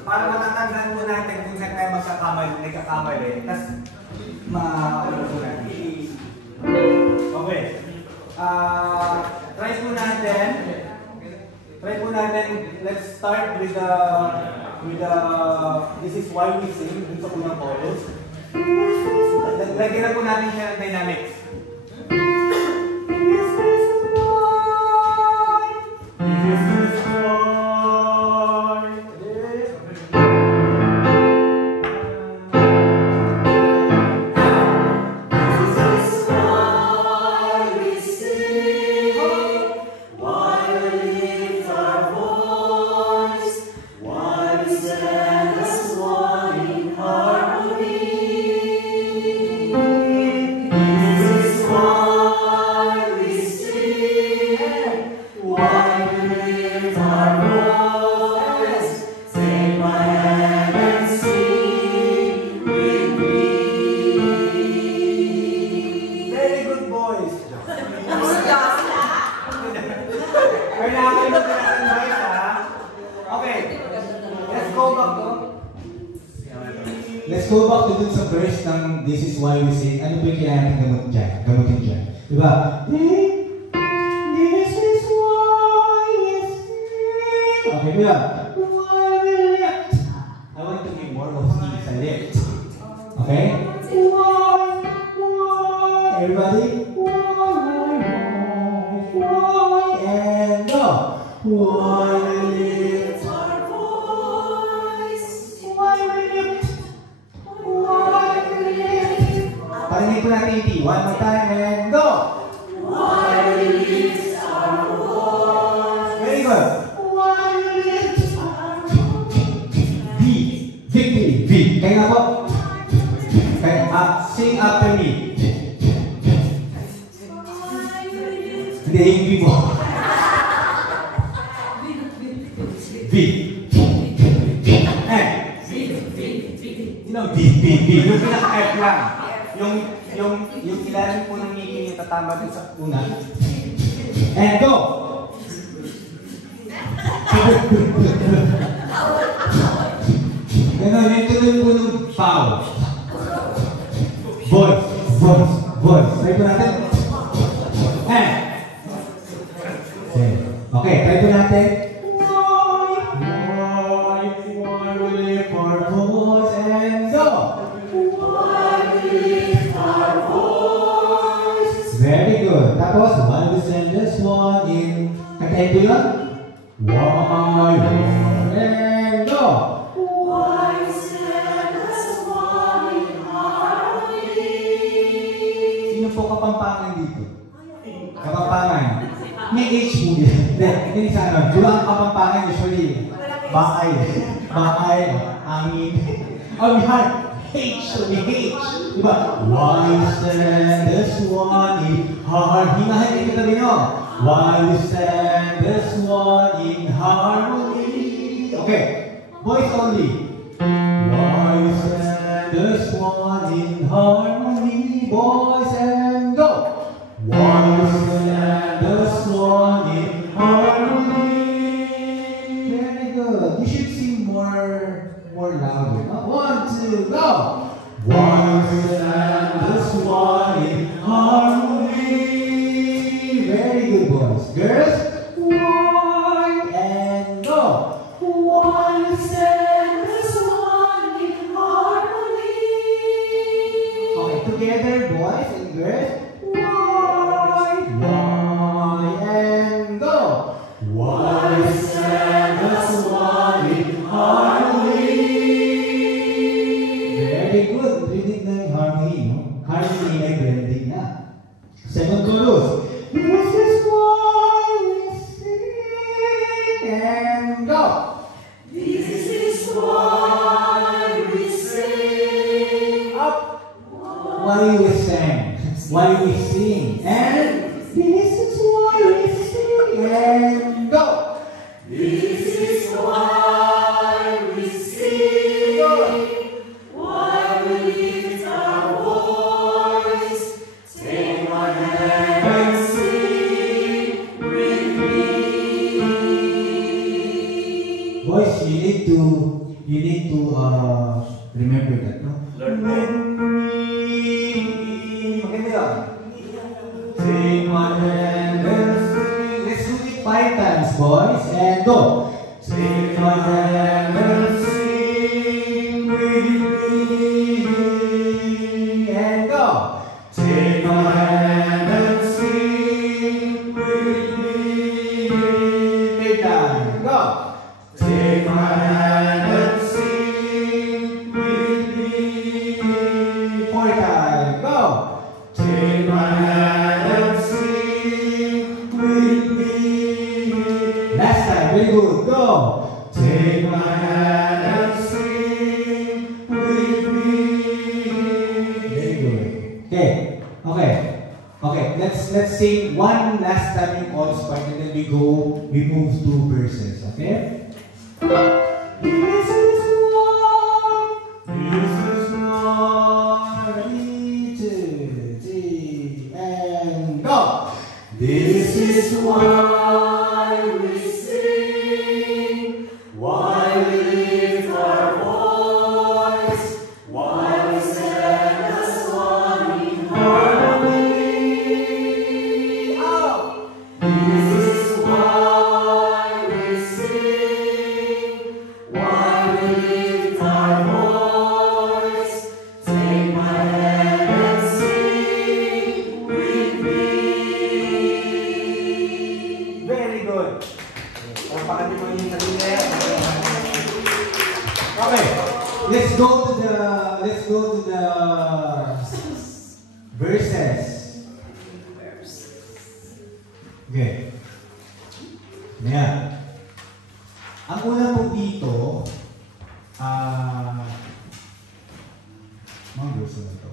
Para matatandaan po natin kung saan tayo nagkakamali, tas ma-ano po natin. Okay. Try po natin, let's start with the this is why we sing, dun sa unang chorus. Lagyan na po natin siya ng dynamics. Let's go back to dun sa verse ng This is why we sing. Ano po yung kailangan gamutin dyan? Diba? This is why we sing. Okay, diba? I want to give more of E sa lift. Okay? go. Why we lift our voice? Why we lift? Why we lift? Parinig po natin iti. One more time and go. Why we lift our voice? Very good. Why we lift our voice? V. Victory. V. Kaya nga po. Kaya, sing after me. Hindi, yung V mo. V. F. You know, V. Yung pinaka-F lang. Yung ilalim po ng ngipin yung tatama din sa una. And go! Ganon, yung tuloy po ng foul. Voice. Try po natin. And. Okay, try po natin. Why we lift our voice and go. Why we lift our voice. Very good. Tapos, why we send this one in. Katayin po yun? Why and go. Why send this one in harmony. Sino po kapampangan dito? Kapampangan. May H po yan. Hindi sa ano. Diba ang kapampangan usually? Bahay, angin. Oh, we have H, so we H. Diba? Why send this one in harmony? Hinahin ito tabi nyo. Why we send this one in harmony? Okay. Voice only. Why we send this one in harmony? Boys and go. Why we send this one in harmony? Very good. You should sing more louder. 1, 2, go. Why we send this one in harmony? Very good, boys. Girls, why and go. Why we send this one in harmony? Okay, together, boys and girls. Why and go. Why send us one in harmony? Very good. Rinig na yung harmony, no? Harmony ay blending na. Second chorus. This is why we sing and go. This is why we sing. Up. Why we sing. Why we sing. And this is why we sing and go. This is why we sing. Why we lift our voice. Take my hand and sing with me. Boys, you need to remember that, no? Learn more. Maganda yun. Take my hand and sing. Let's do it 5 times, boys. And go. Take my hand and sing with me. And go. Take my hand and sing with me. 3 times. Go. Take my hand and sing with me. 4 times. Go. Take my hand and sing with me. Last time, very good. Go. Take my hand and sing with me. Very good. Okay. Let's sing one last time in chorus part, and then we move 2 verses. Okay. This is one, 2, 3, and go. This is why we sing, why we lift our voice, why we send us one in harmony. Oh. This is why we sing, why we lift our voice. Take my hand and sing with me. Very good. good. Papakan niyo mo yung sarili. Okay. Let's go to the verses. Okay. Ayan. Ang una po dito, mga girls na ito.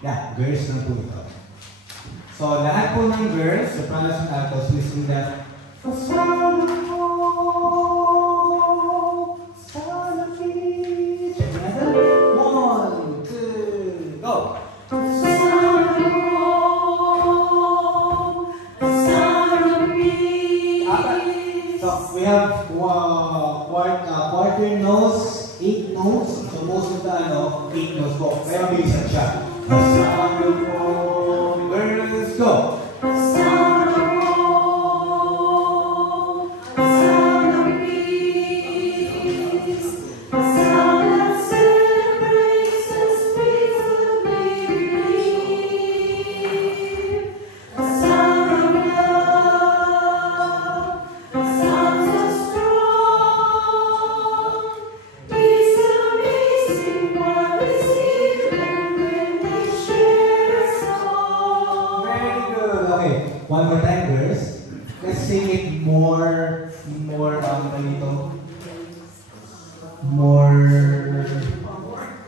Yeah, girls na po ito. So, lahat po ng girls, sopranos and altos, listen that. One, two, go! So, we have quarter notes, 8 notes. So, most of the 8 notes po. Kaya mabilisan siya. The sound of home, girls, go! One more time, girls. Let's sing it more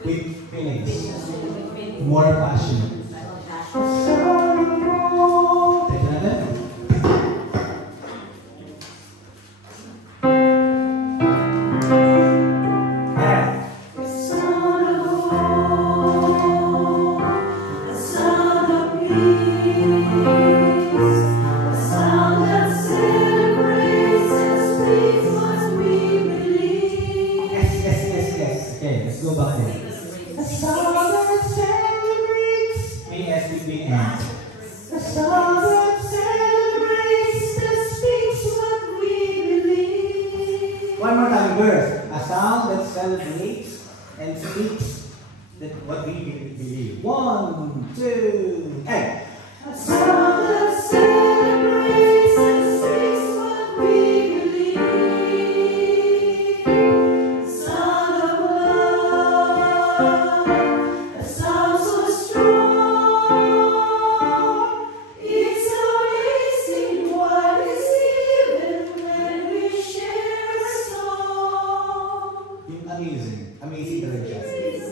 with feelings, more passionate. Take another. One more time, girls. A sound that celebrates and speaks that what we believe. 1, 2, and a sound that celebrates and speaks what we believe. A sound of love, a sound so strong. It's amazing what is given when we share a song. Amazing talaga siya. It's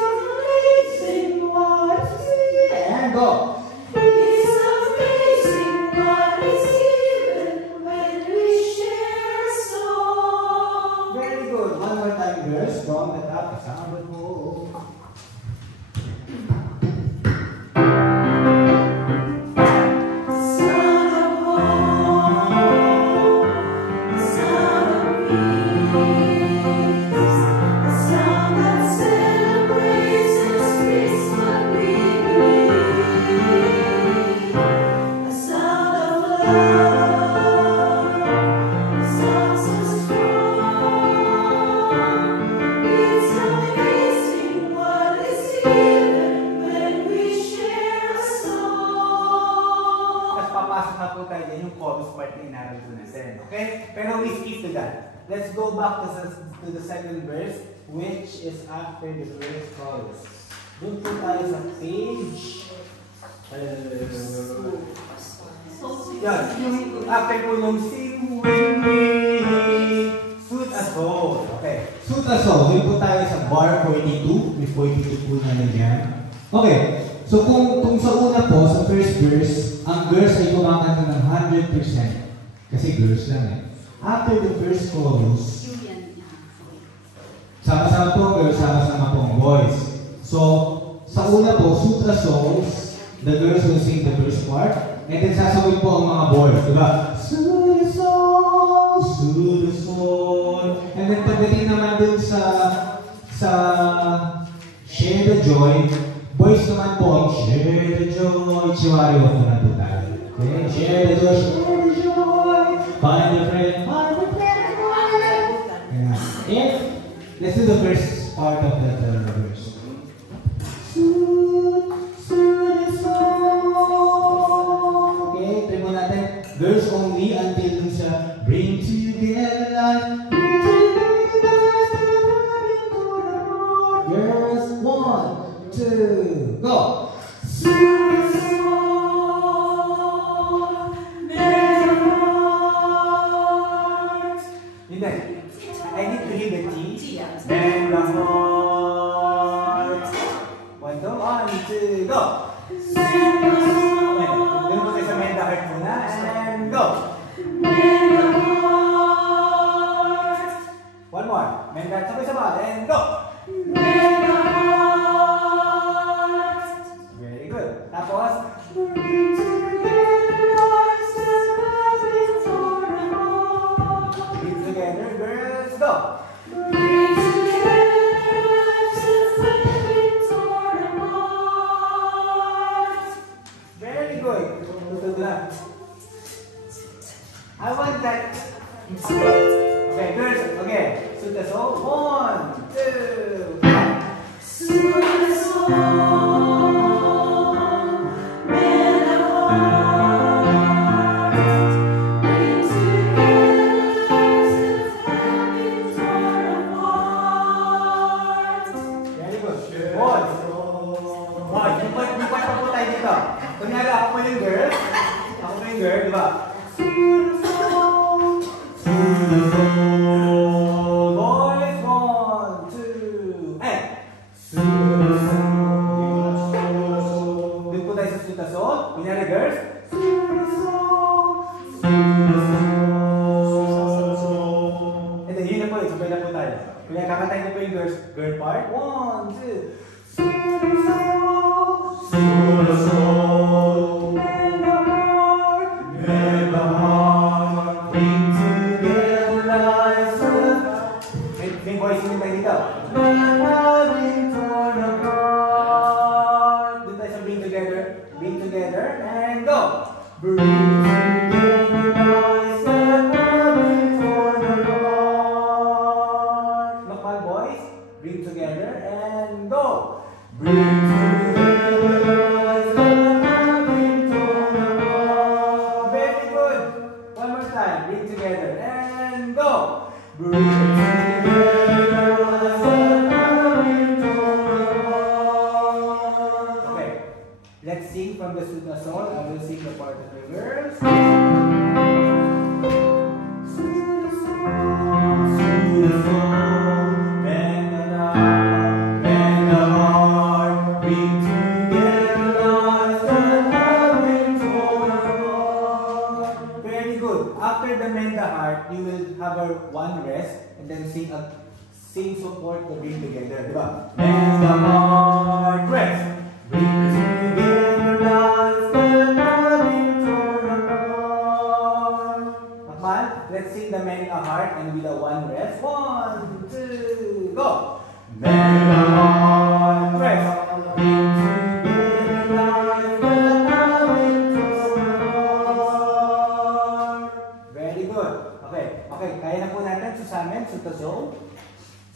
amazing what is given. And go. It's amazing what is given when we share a song. Very good. One more time, girls. From the top, the sound of hope. Okay? Pero we skip to that. Let's go back to the second verse, which is after the first chorus. Doon po tayo sa page. Yan. Yung after po nung sing with me, suit a soul. Okay. Suit a soul. Doon po tayo sa bar 42. May 42 po naman yan. Okay. So kung sa una po, sa first verse, ang girls ay kumakanta ng 100%. Kasi girls lang eh. After the first chorus, sama-sama po girls, sama-sama po boys. So, sa una po, Sutra songs, the girls will sing the first part, and then sasawin po ang mga boys, diba? Sutra song, and then pagdating naman dun sa Share the Joy, boys naman po ang Share the Joy, Chiwari wag na po tayo. Okay? Share the Joy, find a friend, yeah. Let's do the first part of that verse. Okay, try mo natin. Girls only until dun sa bring together life. Bring together life. Girls, 1, 2, go. Hindi. I need to hear the T. Then the heart. 1, 2, go. Okay. Doon po tayo sa main the heart muna. And go. One more. Main the heart. Sabay-sabay. And go. Very good. Tapos, breathe together, girls, go. Very good. Tutod na. I want that. Okay, girls, okay. Suit the soul. 1, 2, 3. Very good. Boys. Boys, lipat pa po tayo dito. Kunyari ako po yung girl. Ako po yung girl, di ba? Boys, 1, 2, and. Doon po tayo sa sutasol. Kunyari girls. And then yun na po, sabay na po tayo. Kunyari kakatayin na po yung girl part. 1, 2. May voice yung tayo dito. Doon tayo sa bring together. Bring together and go. Bring Makmal boys. Bring together and go. Bring Very good. One more time. Bring together and go. Okay. Let's sing from the Sutta song. I will sing the part of the girls. Very good. After the mend the heart, you will have a one rest and then sing support the bring together, di ba? Mend the heart, rest. Bring together life, and loving for the Lord. Akmal, let's sing the mend the heart and with a one rest. 1, 2, go. Mend the heart, rest. Bring together life, and loving for the Lord. Very good. Okay, okay, kaya na po natin sa amin, Sutta Soul.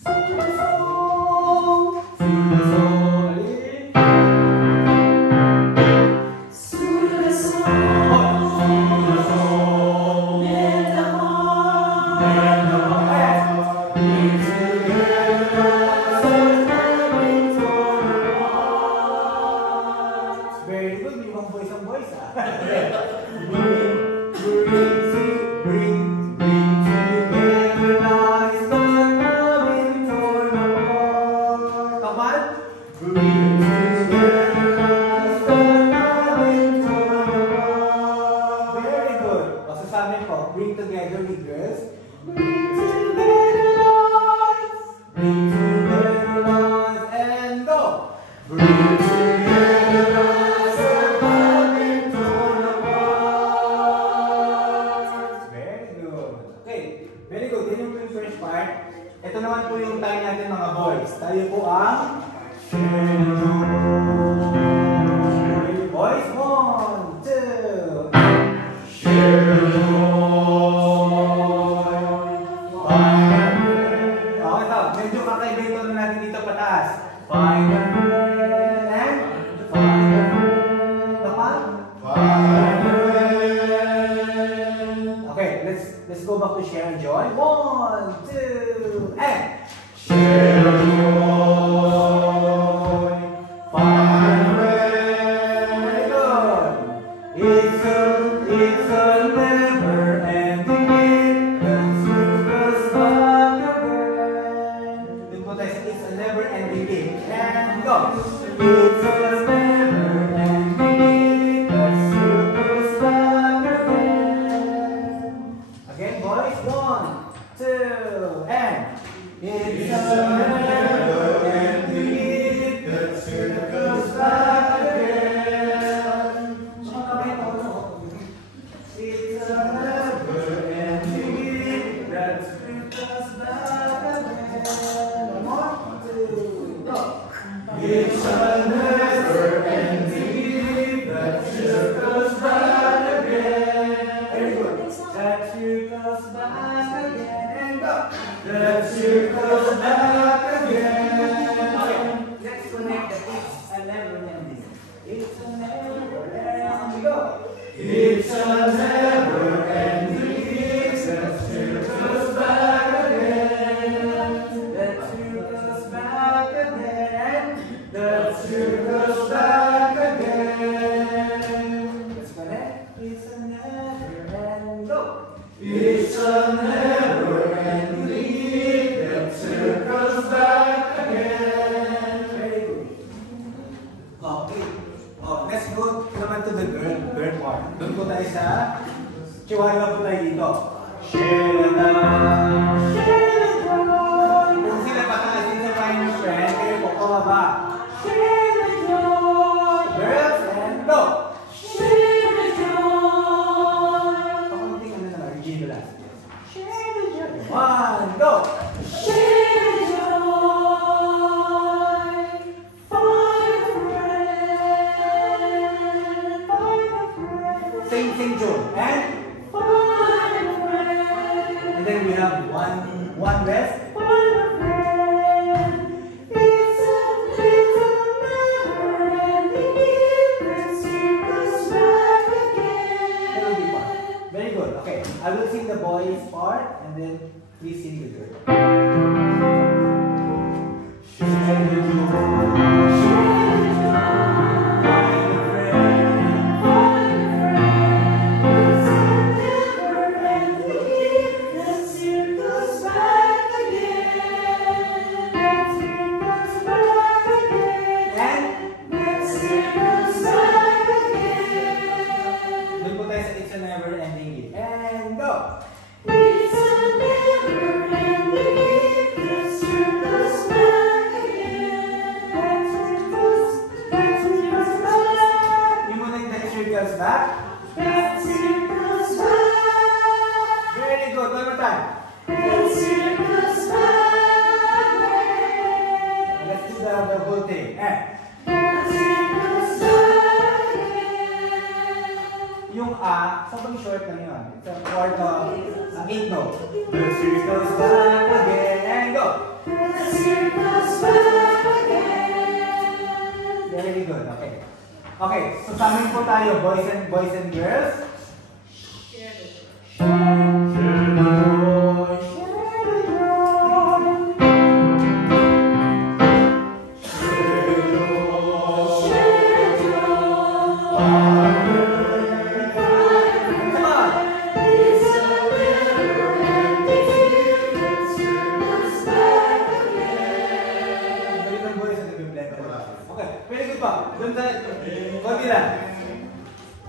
Sutta Soul, Sutta Soul, ali. Sutta Soul, Sutta Soul, mend the heart, mend the heart, bring together and bring for the Lord. Very good, may ibang voice ang voice, ah. Bring together life and loving for the Lord. Kamal? Bring together life and loving for the Lord. Very good. O sa amin po, bring together with girls. Bring together life. Bring together life and go. Bring together life and loving for the Lord. Very good. Okay, very good. Yan yung first part. Ito naman po yung time natin mga boys. Tayo po ang boys. 1, 2. Share the joy. Okay, ito. Medyo kakaiba ito na natin dito pataas. Find the 2, and share the joy, far away. Very good. It's a never-ending game that soon will start again. Dun po tayo sa it's a never-ending game. And go. It's a never-ending game that soon will start again. Again, boys. 1, 2, and it's a never-ending game that soon will start again. Mga kamay pa ako. It's a never-ending game that circles back again. 1 more, 2, go. It's a never-ending game that circles back again. Very good. That circles back again. And go. That circles back again. Okay. Let's connect the it's a never-ending. It's a never-ending. Go. It's a never-ending game that circles back again. That circles back again. That circles back again. Let's connect. It's a never-ending. Go. It's a never-ending game that circles back again. Very good. Okay. Oh, let's go naman to the girl part. Doon po tayo sa Chihuahua po tayo dito. Share the love, share the joy. Kung sila pataas din sa final friend, kayo po pababa. Share the joy. Girls, and go. Share the joy. Pakunting ano naman, Regina last. Share the joy. 1, go. Share the joy. Find a friend. Find a friend. Sing tune. And find a friend. And then we have one rest. Find a friend. It's a never-ending game that circles back again. That will be fun. Very good. Okay, I will sing the boys part, and then please sing the girl. Share the joy. Share the joy. Find a friend. Find a friend. It's a never-ending game that circles back again. That circles back again. And that circles back again. Doon po tayo sa it's a never-ending game. And go. It's a never-ending game that circles back again. That circles back. Yung muna yung that circles back. That circles back. Very good. One more time. That circles back. Let's do the whole thing. That circles back again. Yung A, sabang short lang yun. It's a chord of 8 note. The circles back again. And go. The circles back again. Very good. Okay. Okay. So samin po tayo, boys and girls. Share the joy. Share the joy. Share the joy. Share the joy. Share the joy. Come on. It's a never-ending game that circles back again. Very good, boys and girls. Okay, very good pa. Doon tayo. Konti lang.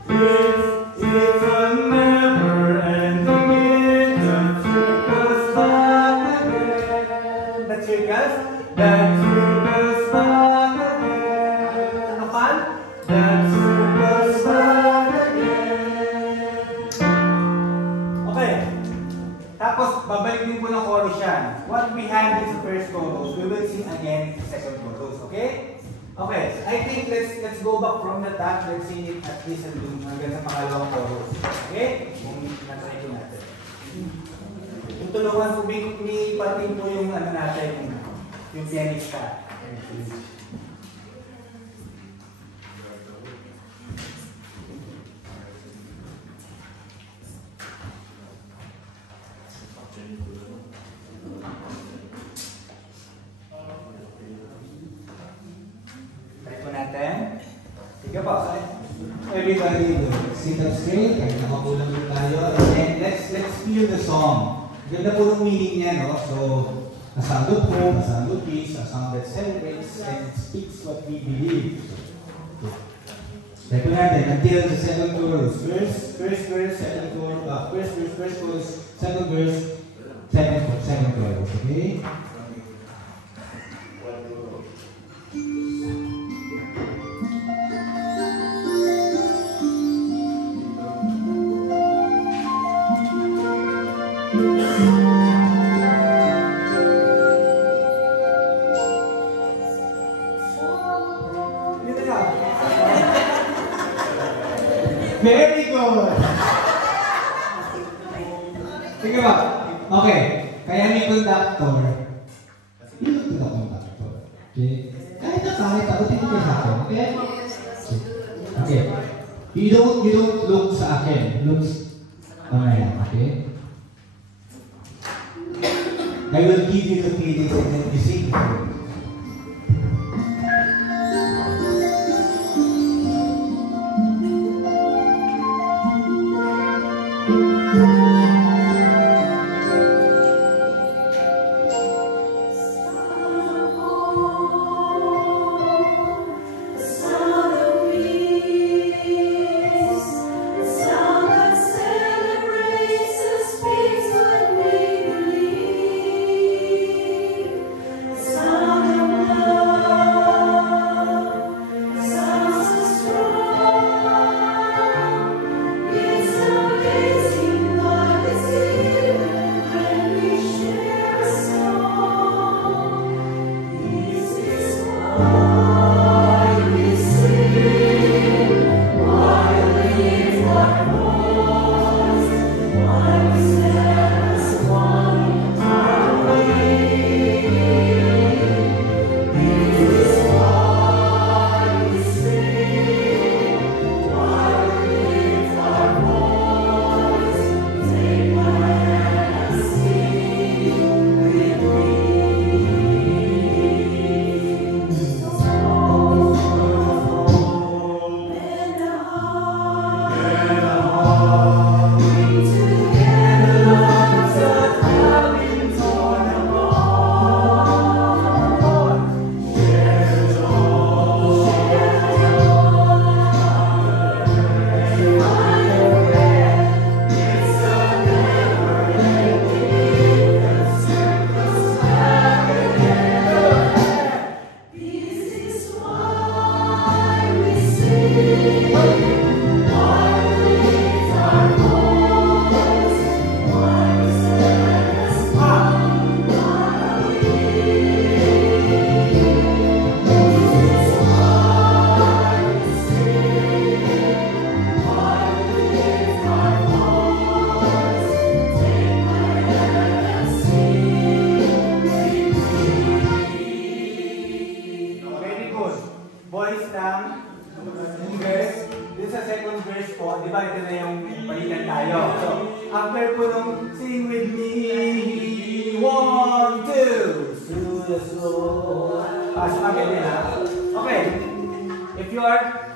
It's a never-ending game that circles back again. That circles back again. Ano pa? That circles back again. Okay. Tapos, babalik din po ng chorus yan. What we had in the first chorus, we will sing again the second chorus. Okay? Okay. I think let's go back from the top. Let's sing it at least hanggang sa pangalawang chorus. Okay? Kung natry ko natin. Yung tulungan po, may patin po yung ano natin, yung pianista. everybody will sit up straight, kahit nakakulang din tayo, and then let's feel the song. Ganda po ng meaning niya, no? So, a sound of hope, a sound of peace, a sound that celebrates, and it speaks what we believe. Repo natin, until the second chorus. First verse, second chorus, first chorus, second verse, second chorus, okay? Very good! Sige ba? Okay. Kaya may conductor. Ilan to the conductor? Okay? Kahit tagutin ko sa akin. Okay? Okay. You don't look sa akin. Look mamaya. Okay? I will give you the feelings and then you sing.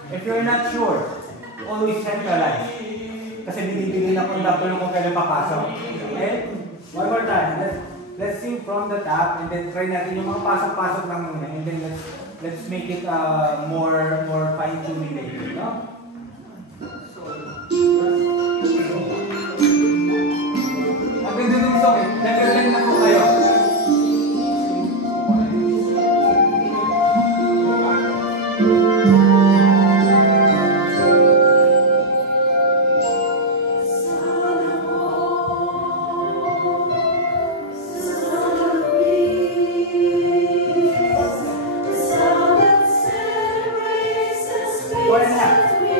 If you're not sure, always centralize. Kasi binibigay ng conductor kung kailan papasok. Okay? One more time. Let's sing from the top and then try natin yung mga pasok-pasok lang muna. And then let's make it more fine-tuning later. No? Ang ganda ng song eh. Nag-learn na po kayo. One and a half.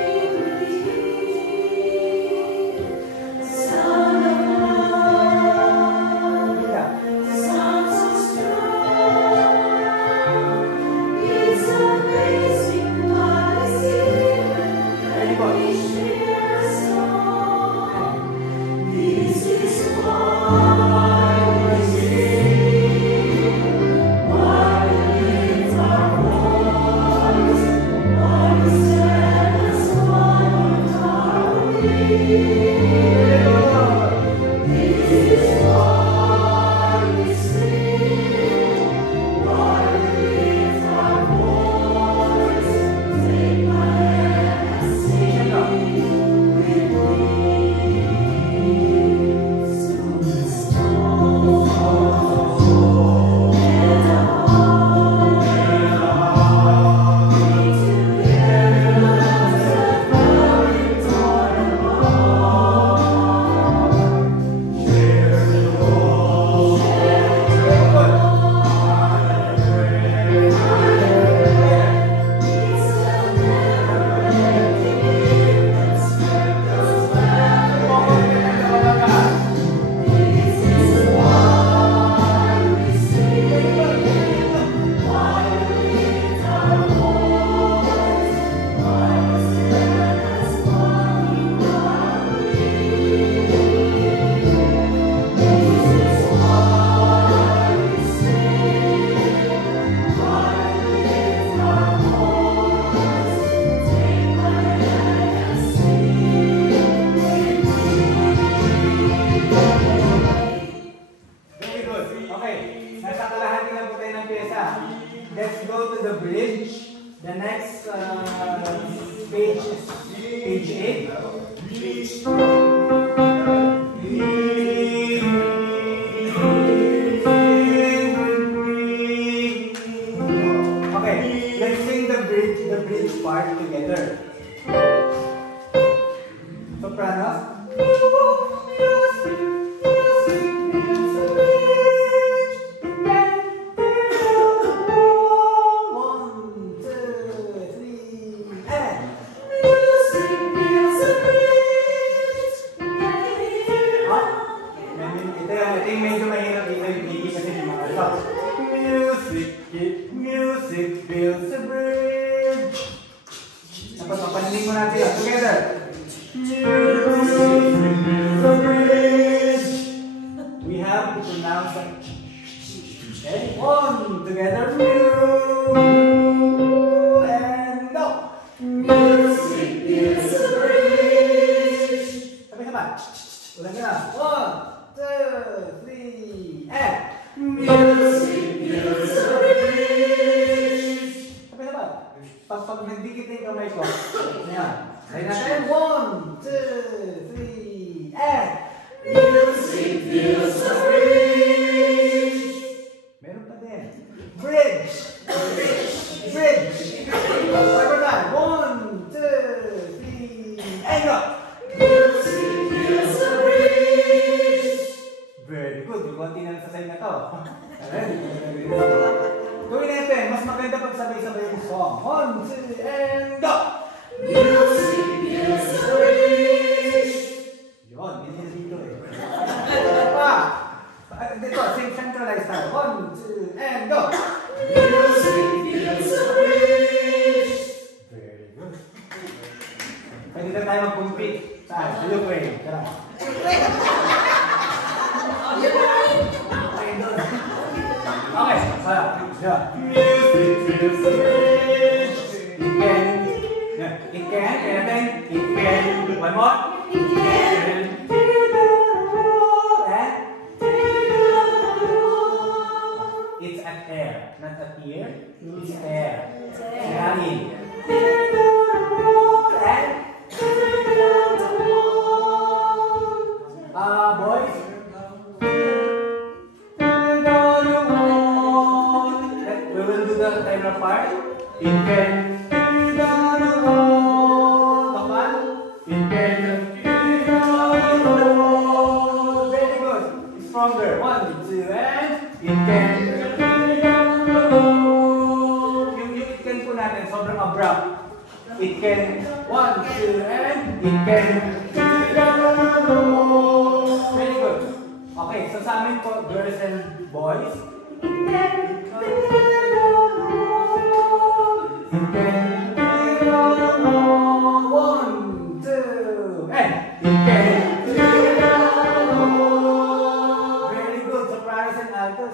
next page is page 8. Okay, let's sing the bridge part together. Soprano. Music builds a bridge. Papanalin mo natin yan. Together. Music builds a bridge. We have to pronounce that. Okay? One. Together. And go. Music builds a bridge. Sabay-sabay. Ulan ka na. 1, 2, 3, and music builds a bridge. Sabay-sabay. Pag nagdikit na yung kamay ko, ayan. Kaya natin, 1, 2, 3, and music builds a bridge. Meron pa din. Bridge. Bridge. One more time. 1, 2, 3, and go. Music builds a bridge. Very good. Yung konti na sa side na to. Gawin natin. Mas maganda pag sabay-sabay yung song. 1, 2, and go. Music builds a bridge. Yun. Hindi na dito eh. Pa. Dito. Sing centralized tayo. 1, 2, and go. Music builds a bridge. Very good. Pwede na tayo mag-compete. Saan? Hello, pwede. Tara. Okay, sarap. Yeah. Music builds a bridge. It can, one more. It can. It's an air, not a tear. It's air. Air. Boys. We will do the timer part. It can. Very good. Stronger. 1, 2, and it can. Yung it can po natin, sobrang abrupt. It can. 1, 2, and it can. Very good. Okay, so sa amin po, girls and boys.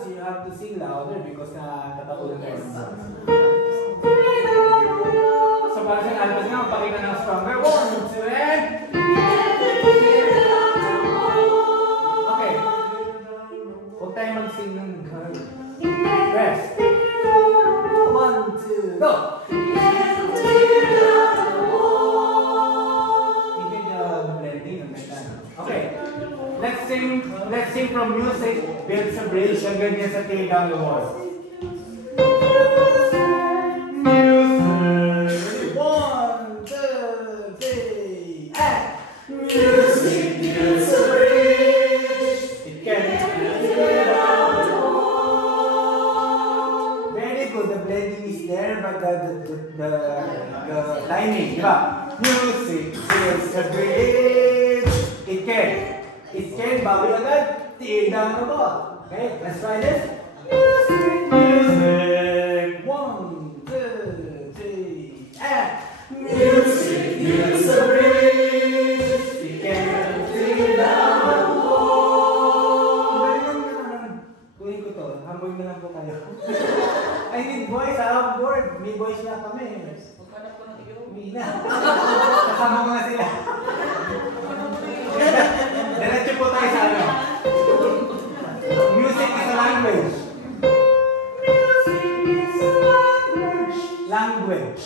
You have to sing louder because natapulog kayo. So para sa altos nga, pakita ng stronger. 1, 2, and okay. Huwag tayo mag-sing ng rest. 1, 2, go! Okay. Let's sing from music builds a bridge hanggang yan sa tail down the wall. Music. 1, 2, 3, and music builds a bridge. It can. Very good. The blending is there, but the timing, diba? Music builds a bridge. It can. It can, bawi agad, tail down the ball. Okay, let's try this. Music. 1, 2, 3, and music builds a bridge. It can tail down the ball. Kuhin ko to, hamboy na lang po tayo. I need boys, I'm bored. May boys na kami. May na. Kasama ko na sila. Diretso po tayo sa ano. Music is a language. Language.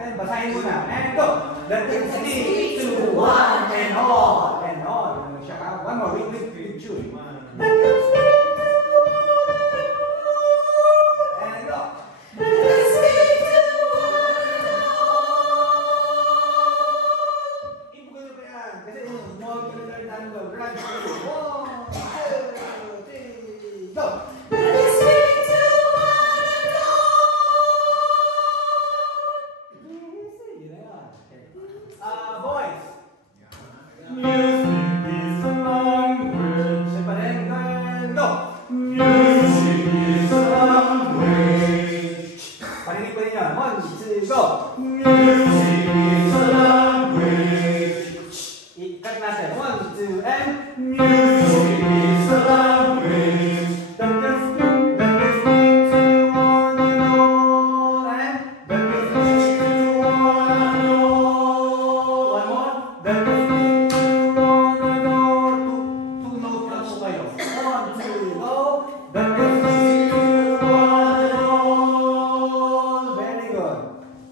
natin. Basahin mo na. And go! That can speak to one and all. And all. Ano siya ka? One more. With Julie. That can speak to one and go. That can speak to one and all. Ipo ko na pa yan. Kasi small consider tango. Right. 1, 2, 3, go! That can speak to one and all. Boys. Music is a language. Siya pa rin. Go! Music is a language. Parinig pa rin yan. 1, 2, go! Music is a language. I-cut natin. 1, 2, and... Music is a language. That can speak to one and all. And... That can speak to one and all. One more. That can speak to one and all. Two notes lang po kayo. 1, 2, go! That can speak to one and all. Very good.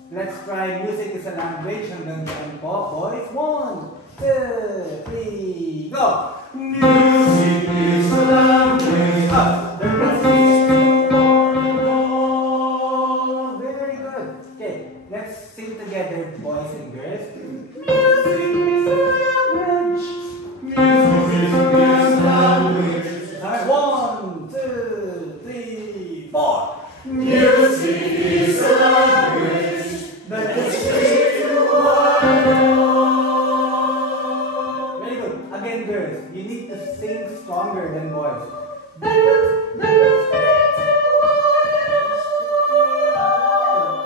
Let's try music is a language. Hanggang saan po, boys? 1, 2, 3, go! Music is a language. That can speak to one and all. Very good. Okay, let's sing together, boys and girls. Music is a language. Music is a language. Alright, 1, 2, 3, 4. Music is a language. That can speak to one and all. Very good. Again, girls, you need to sing stronger than boys. That can speak to one and all.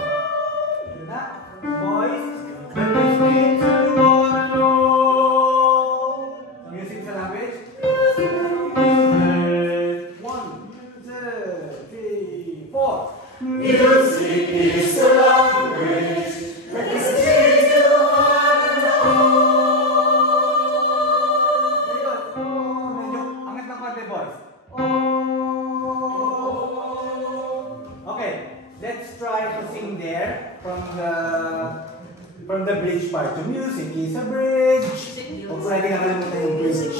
Boys, that can speak to one and all. Music is a language. Music is a language. 1, 2, 3, 4. Music is a language. That can speak to one and all. Very good. Oh, medyo angat ng konti, boys. Oh. Okay, let's try to sing there from the bridge part. So music is a bridge. Huwag ko natin nakalimutan yung bridge.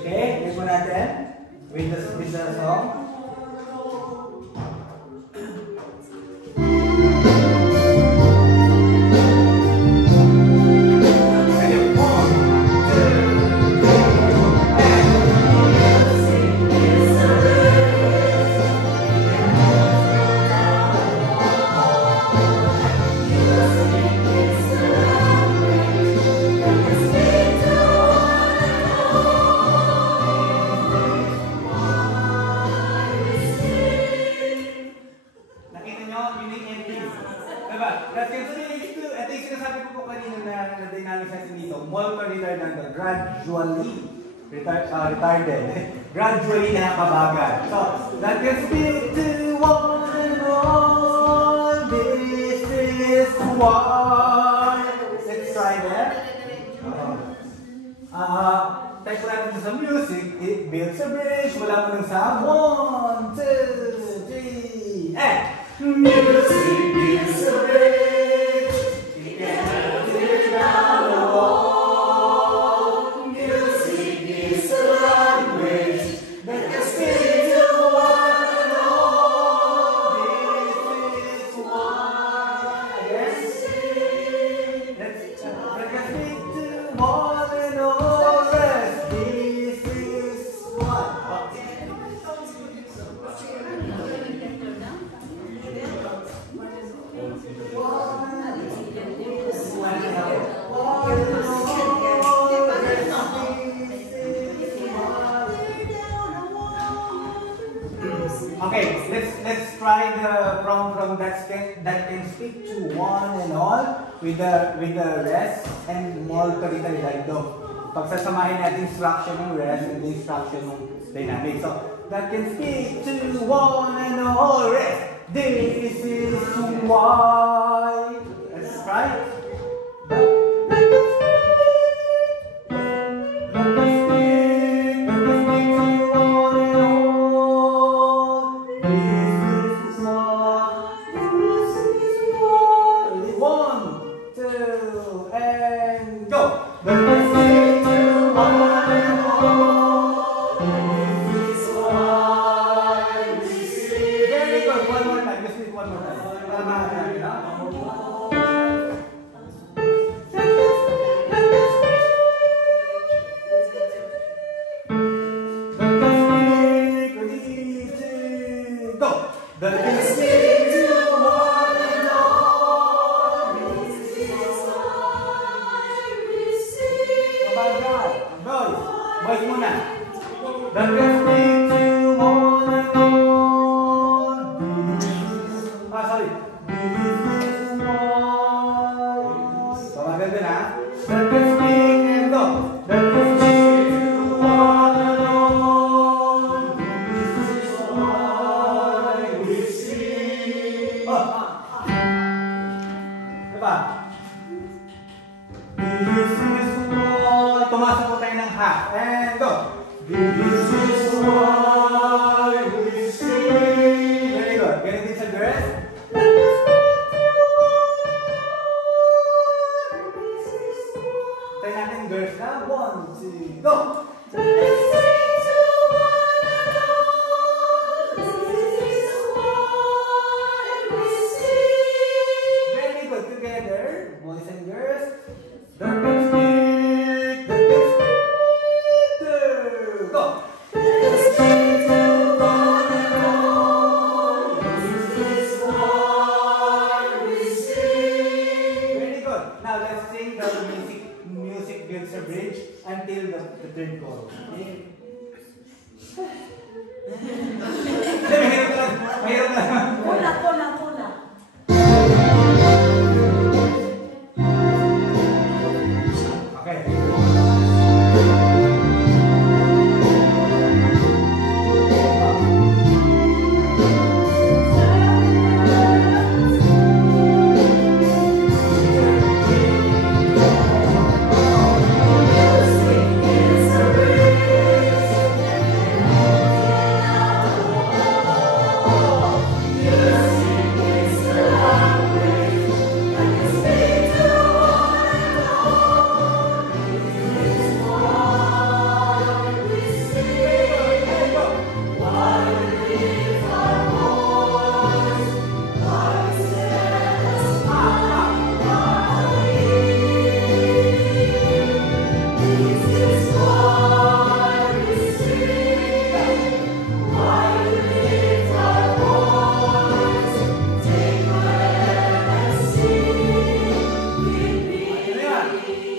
Okay, let's go natin with the song. Nakita nyo, yun yung ending. Diba? That can speak to, ito yung sinasabi ko po kanina na dynamic natin dito. Multiple retardando, gradually retarded. Gradually nakakabagal. So, that can speak to one and all. This is why. Let's try that. Type po natin sa music, it builds a bridge. Wala mo lang sa 1, 2, 3, and music is a bridge. It can tear down the wall. Music is a language that can speak to one and all. This is why I can sing. That can speak to one and all. This is why. Okay, let's try the from that can speak to one and all with the rest and multi-dialogue. Pagsasamahin natin instruction ng rest and the instruction ng dynamic. So that can speak to one and all rest. This is why. Let's try. This is why. pa? This is why. Tumasok po tayo ng half. And go. This is why we sing. Very good. Ganun din sa girls. Try natin girls na. 1, 2, go. Very good. Together. Boys and girls. The big stick. The big stick. Go. Very good. Now let's sing the music builds a bridge until the third chorus. Okay? Mahirap lang. Mahirap lang. Pula, pula, pula. Okay.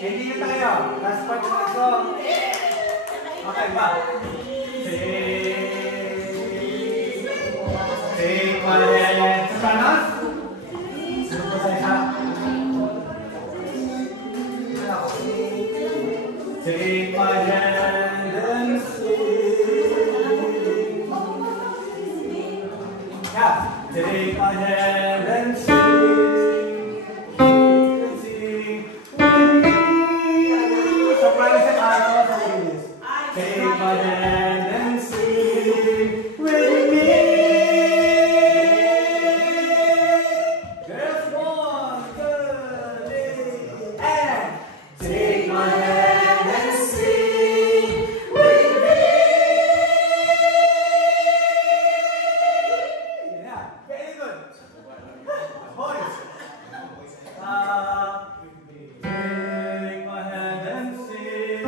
Hindi na tayo. Last part of the song. Okay, ba? Take my hand. Panos? Sino po sa isa? Take my hand and sing. Yeah. Take my hand and sing. Take my hand and sing with me. Girls, 1, 2, 3, and take my hand and sing with me. Yeah, very good. Boys. Take my hand and sing.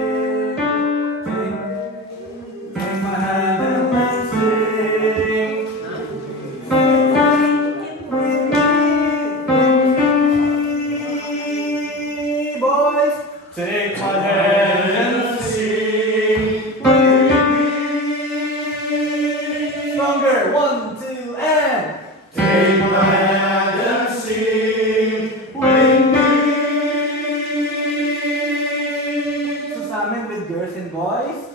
Take my hand and sing with me. Stronger. 1, 2, and take my hand and sing with me. So sa amin with girls and boys.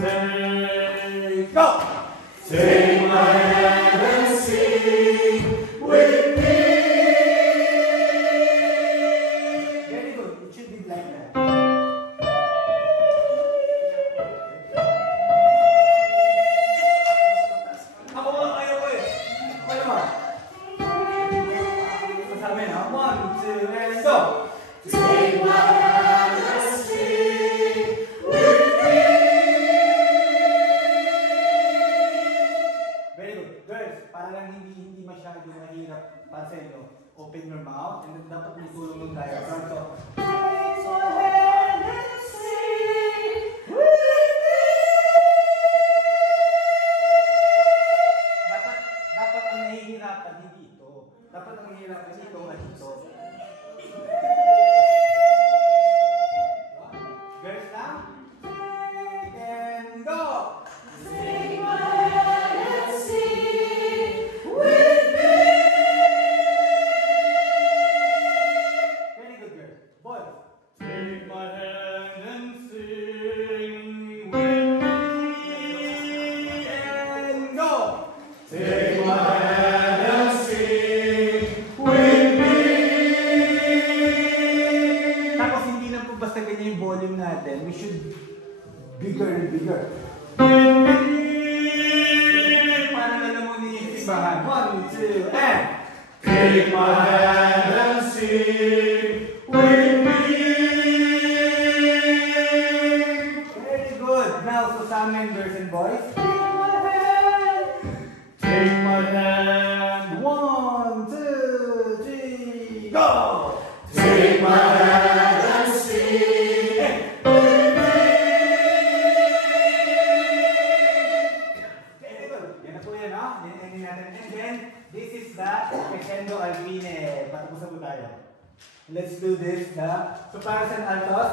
Take, go. Take my hand and sing with me. Very good. It should be like that. Ako ba? Ayaw ko eh. Ayaw mo. Sa amin, ha? 1, 2, and go. Take my hand and sing with me. Very good. Girls, para lang hindi masyado mahirap para sa inyo, open your mouth and then dapat may tulong ng diaphragm. So, take my hand and sing with me. Dapat ang nahihirapan hindi ito. Dapat ang nahihirapan ito at ito. Girls lang? And go! Take my hand and sing with me. Very good, girls. Boys. Take my hand and sing with me. And go! Take my hand and sing with me. we should bigger and bigger. Parang alam mo ni simbahan. 1, 2, and take my hand and sing with me. Very good. Now, so sa amin, girls and boys. Take my hand. 1, 2, 3, go! Take my hand and sing. Very good. Yan na po yan, ha? Yan natin. And then, this is the crescendo alpine. Patapusan po tayo. Let's do this. So, para sa altos.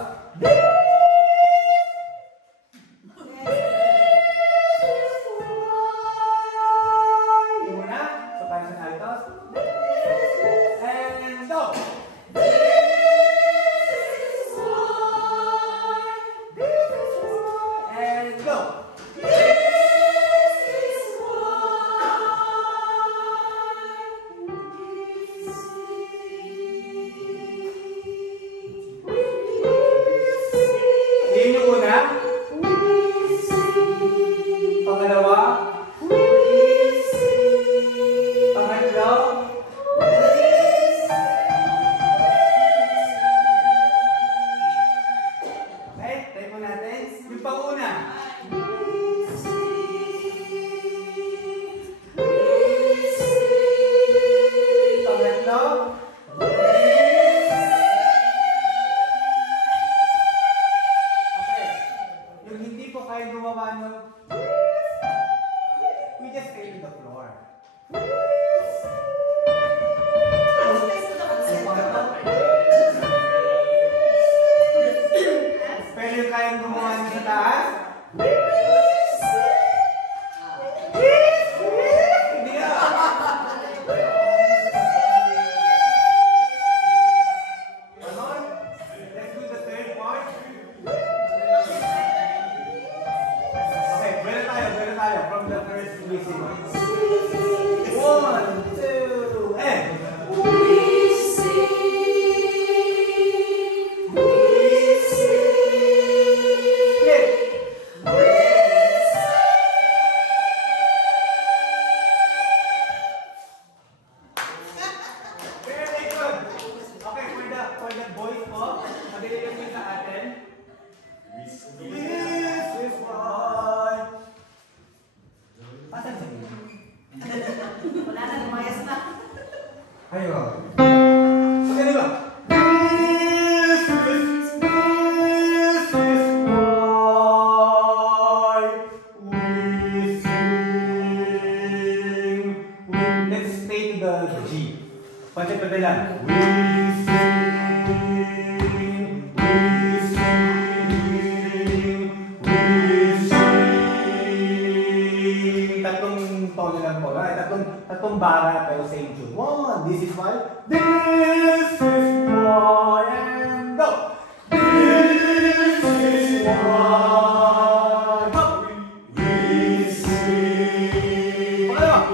Tatlong bara pero same tune. 1, this is why. This is why, and go. This is why. Go. We sing. Pangalawa.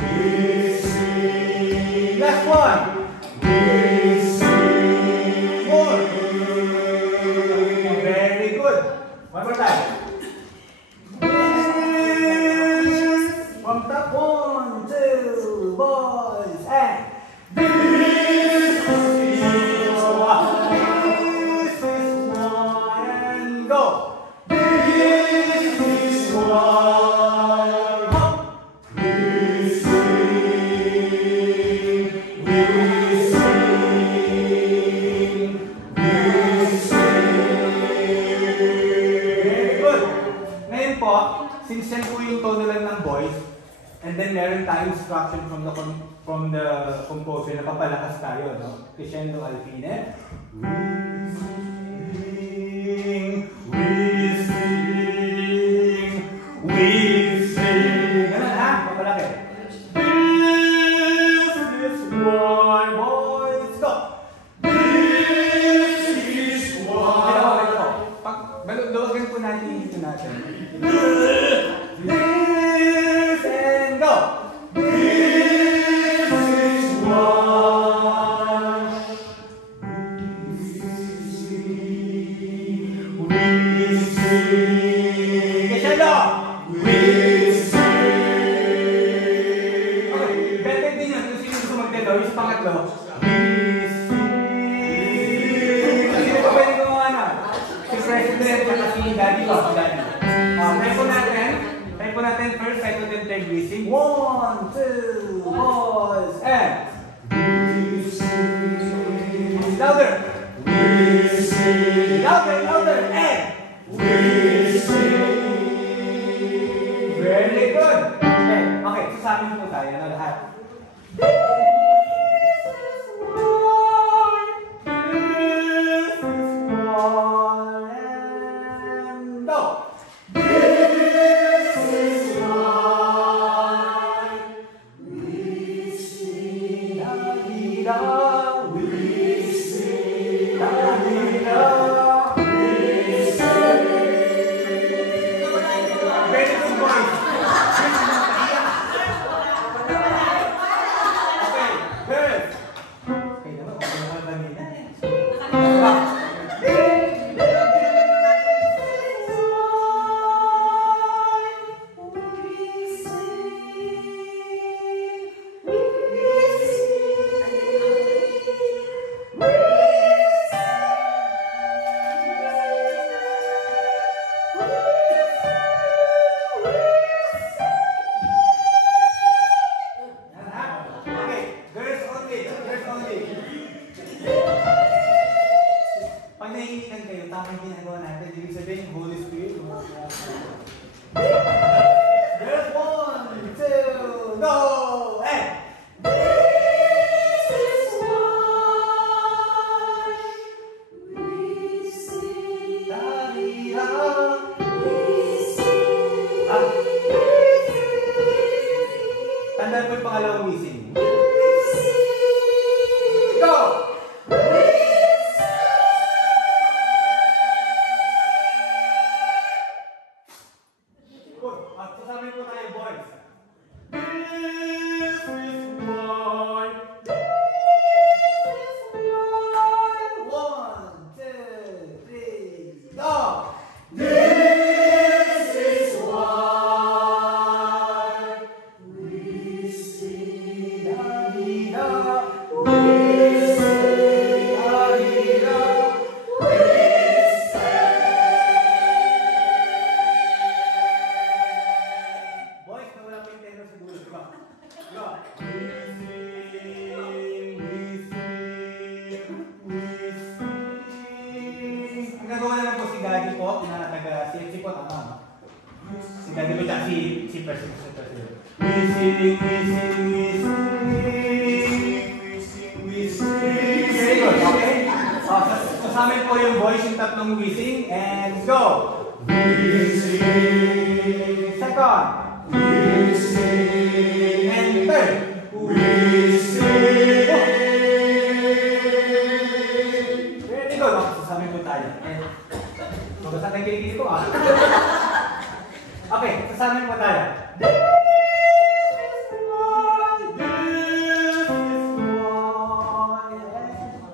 We sing. Last one. We sing. More. Very good. One more time. From top 1, 2, boys, and this is why, and go. This is why, we sing, we sing, we sing. Very good. Ngayon po, since yan po yung tono lang ng voice, and then meron tayong instruction from the composer na papalakas tayo, no? Crescendo alpine. We sing, we sing. Ganun ha? Papalaki. This is why, boys, go! This is why. Baluwagan po natin yung dito natin. This and go. This is why we sing. po natin first, second, and third wheezing. 1, 2, boys, and louder. Louder, louder, and very good. Okay, okay, sasabihin po tayo na lahat. Pag nahihinigan kayo, tamang ginagawa natin. Ibig sabihin yung Holy Spirit. There's 1, 2, go! And tandaan po yung pangalawang missing. Go! At sasabi po tayo, boys. This is why. This is why. 1, 2, 3, go! This is why we sing da-di-da. We sing da-di-da. Si Daddy po siya, si President. We sing. Very good, okay? Kasama po yung voice, yung tatlong wheezing, and go! We sing. Second. We sing. And third. We sing. Oh. Very good, kasama po tayo. Basta tayo kinikili ko ah. Okay, sasabihin po tayo. This is why.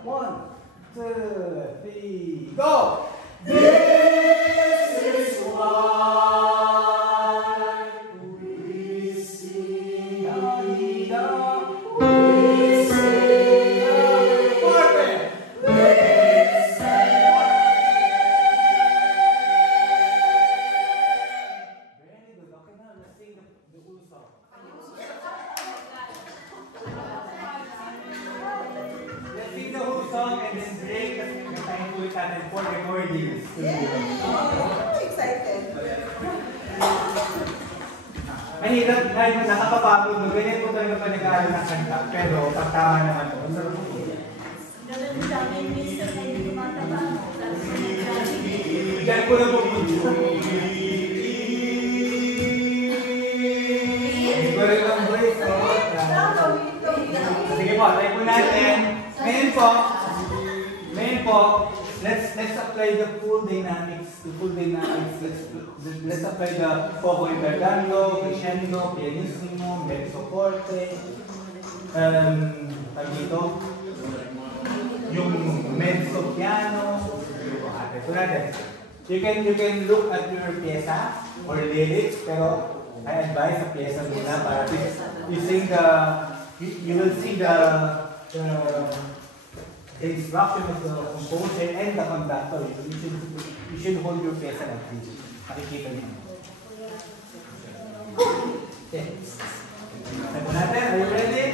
1, 2, 3, go! This is why we sing da-di-da. We sing da-di-da. For recordings. Excited. Mahirap dahil nakakapagod mo. Ganyan po talaga pa nag-aaral ng kanta. Pero pagtama naman po. Ganun sa amin, Mr. na hindi mataba. Diyan po na po po. Correct lang boys. Sige po, try po natin. Ngayon po, let's apply the full dynamics. Let's apply the poco intercambio, crescendo, pianissimo, mezzo forte. Dito, yung mezzo piano. You can look at your pieza or lyrics, pero I advise the pieza muna para you sing you will see the instruction of the composer and the conductor. You should hold your pieza like this. Makikita niyo. Okay. Ito natin, are you ready?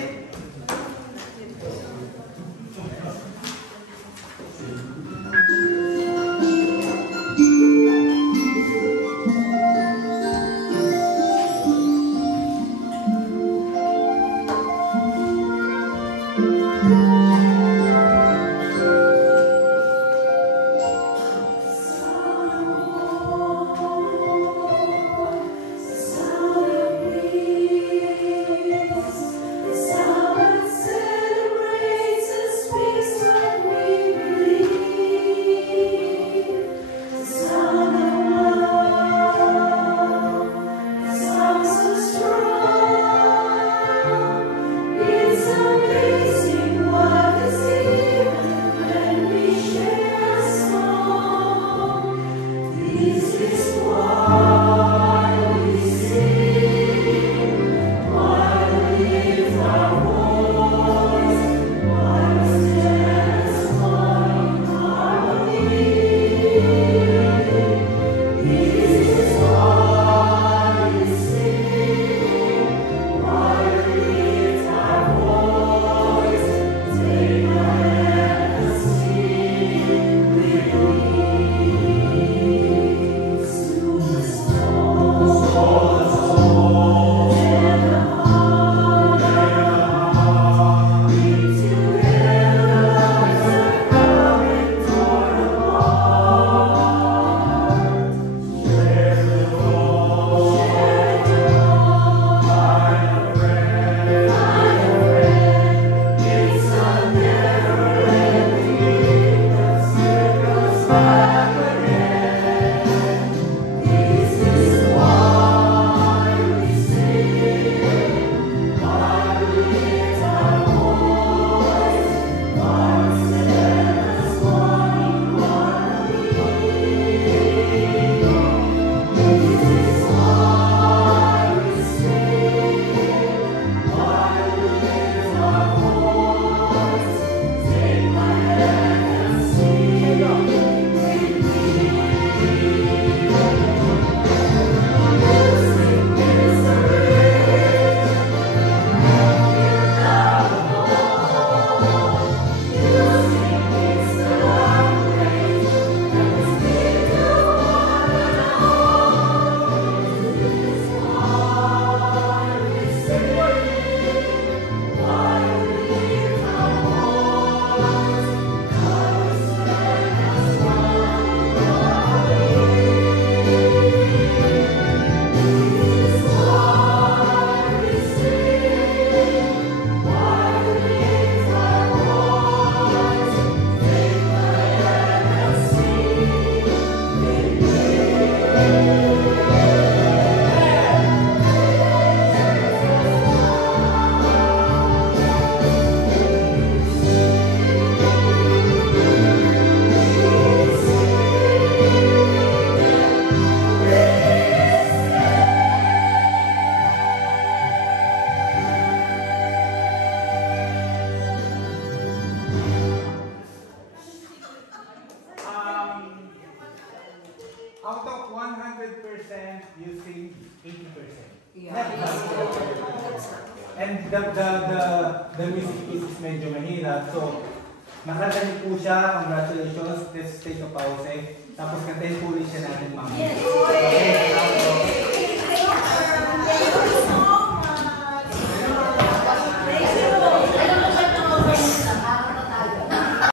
Out of 100%, you sing 80%. Yeah. And the music piece is medyo mahirap. So, nakanta niyo po siya. Congratulations. Let's take a pause. Tapos kantayin po ulit siya natin mamaya. Yes. Okay.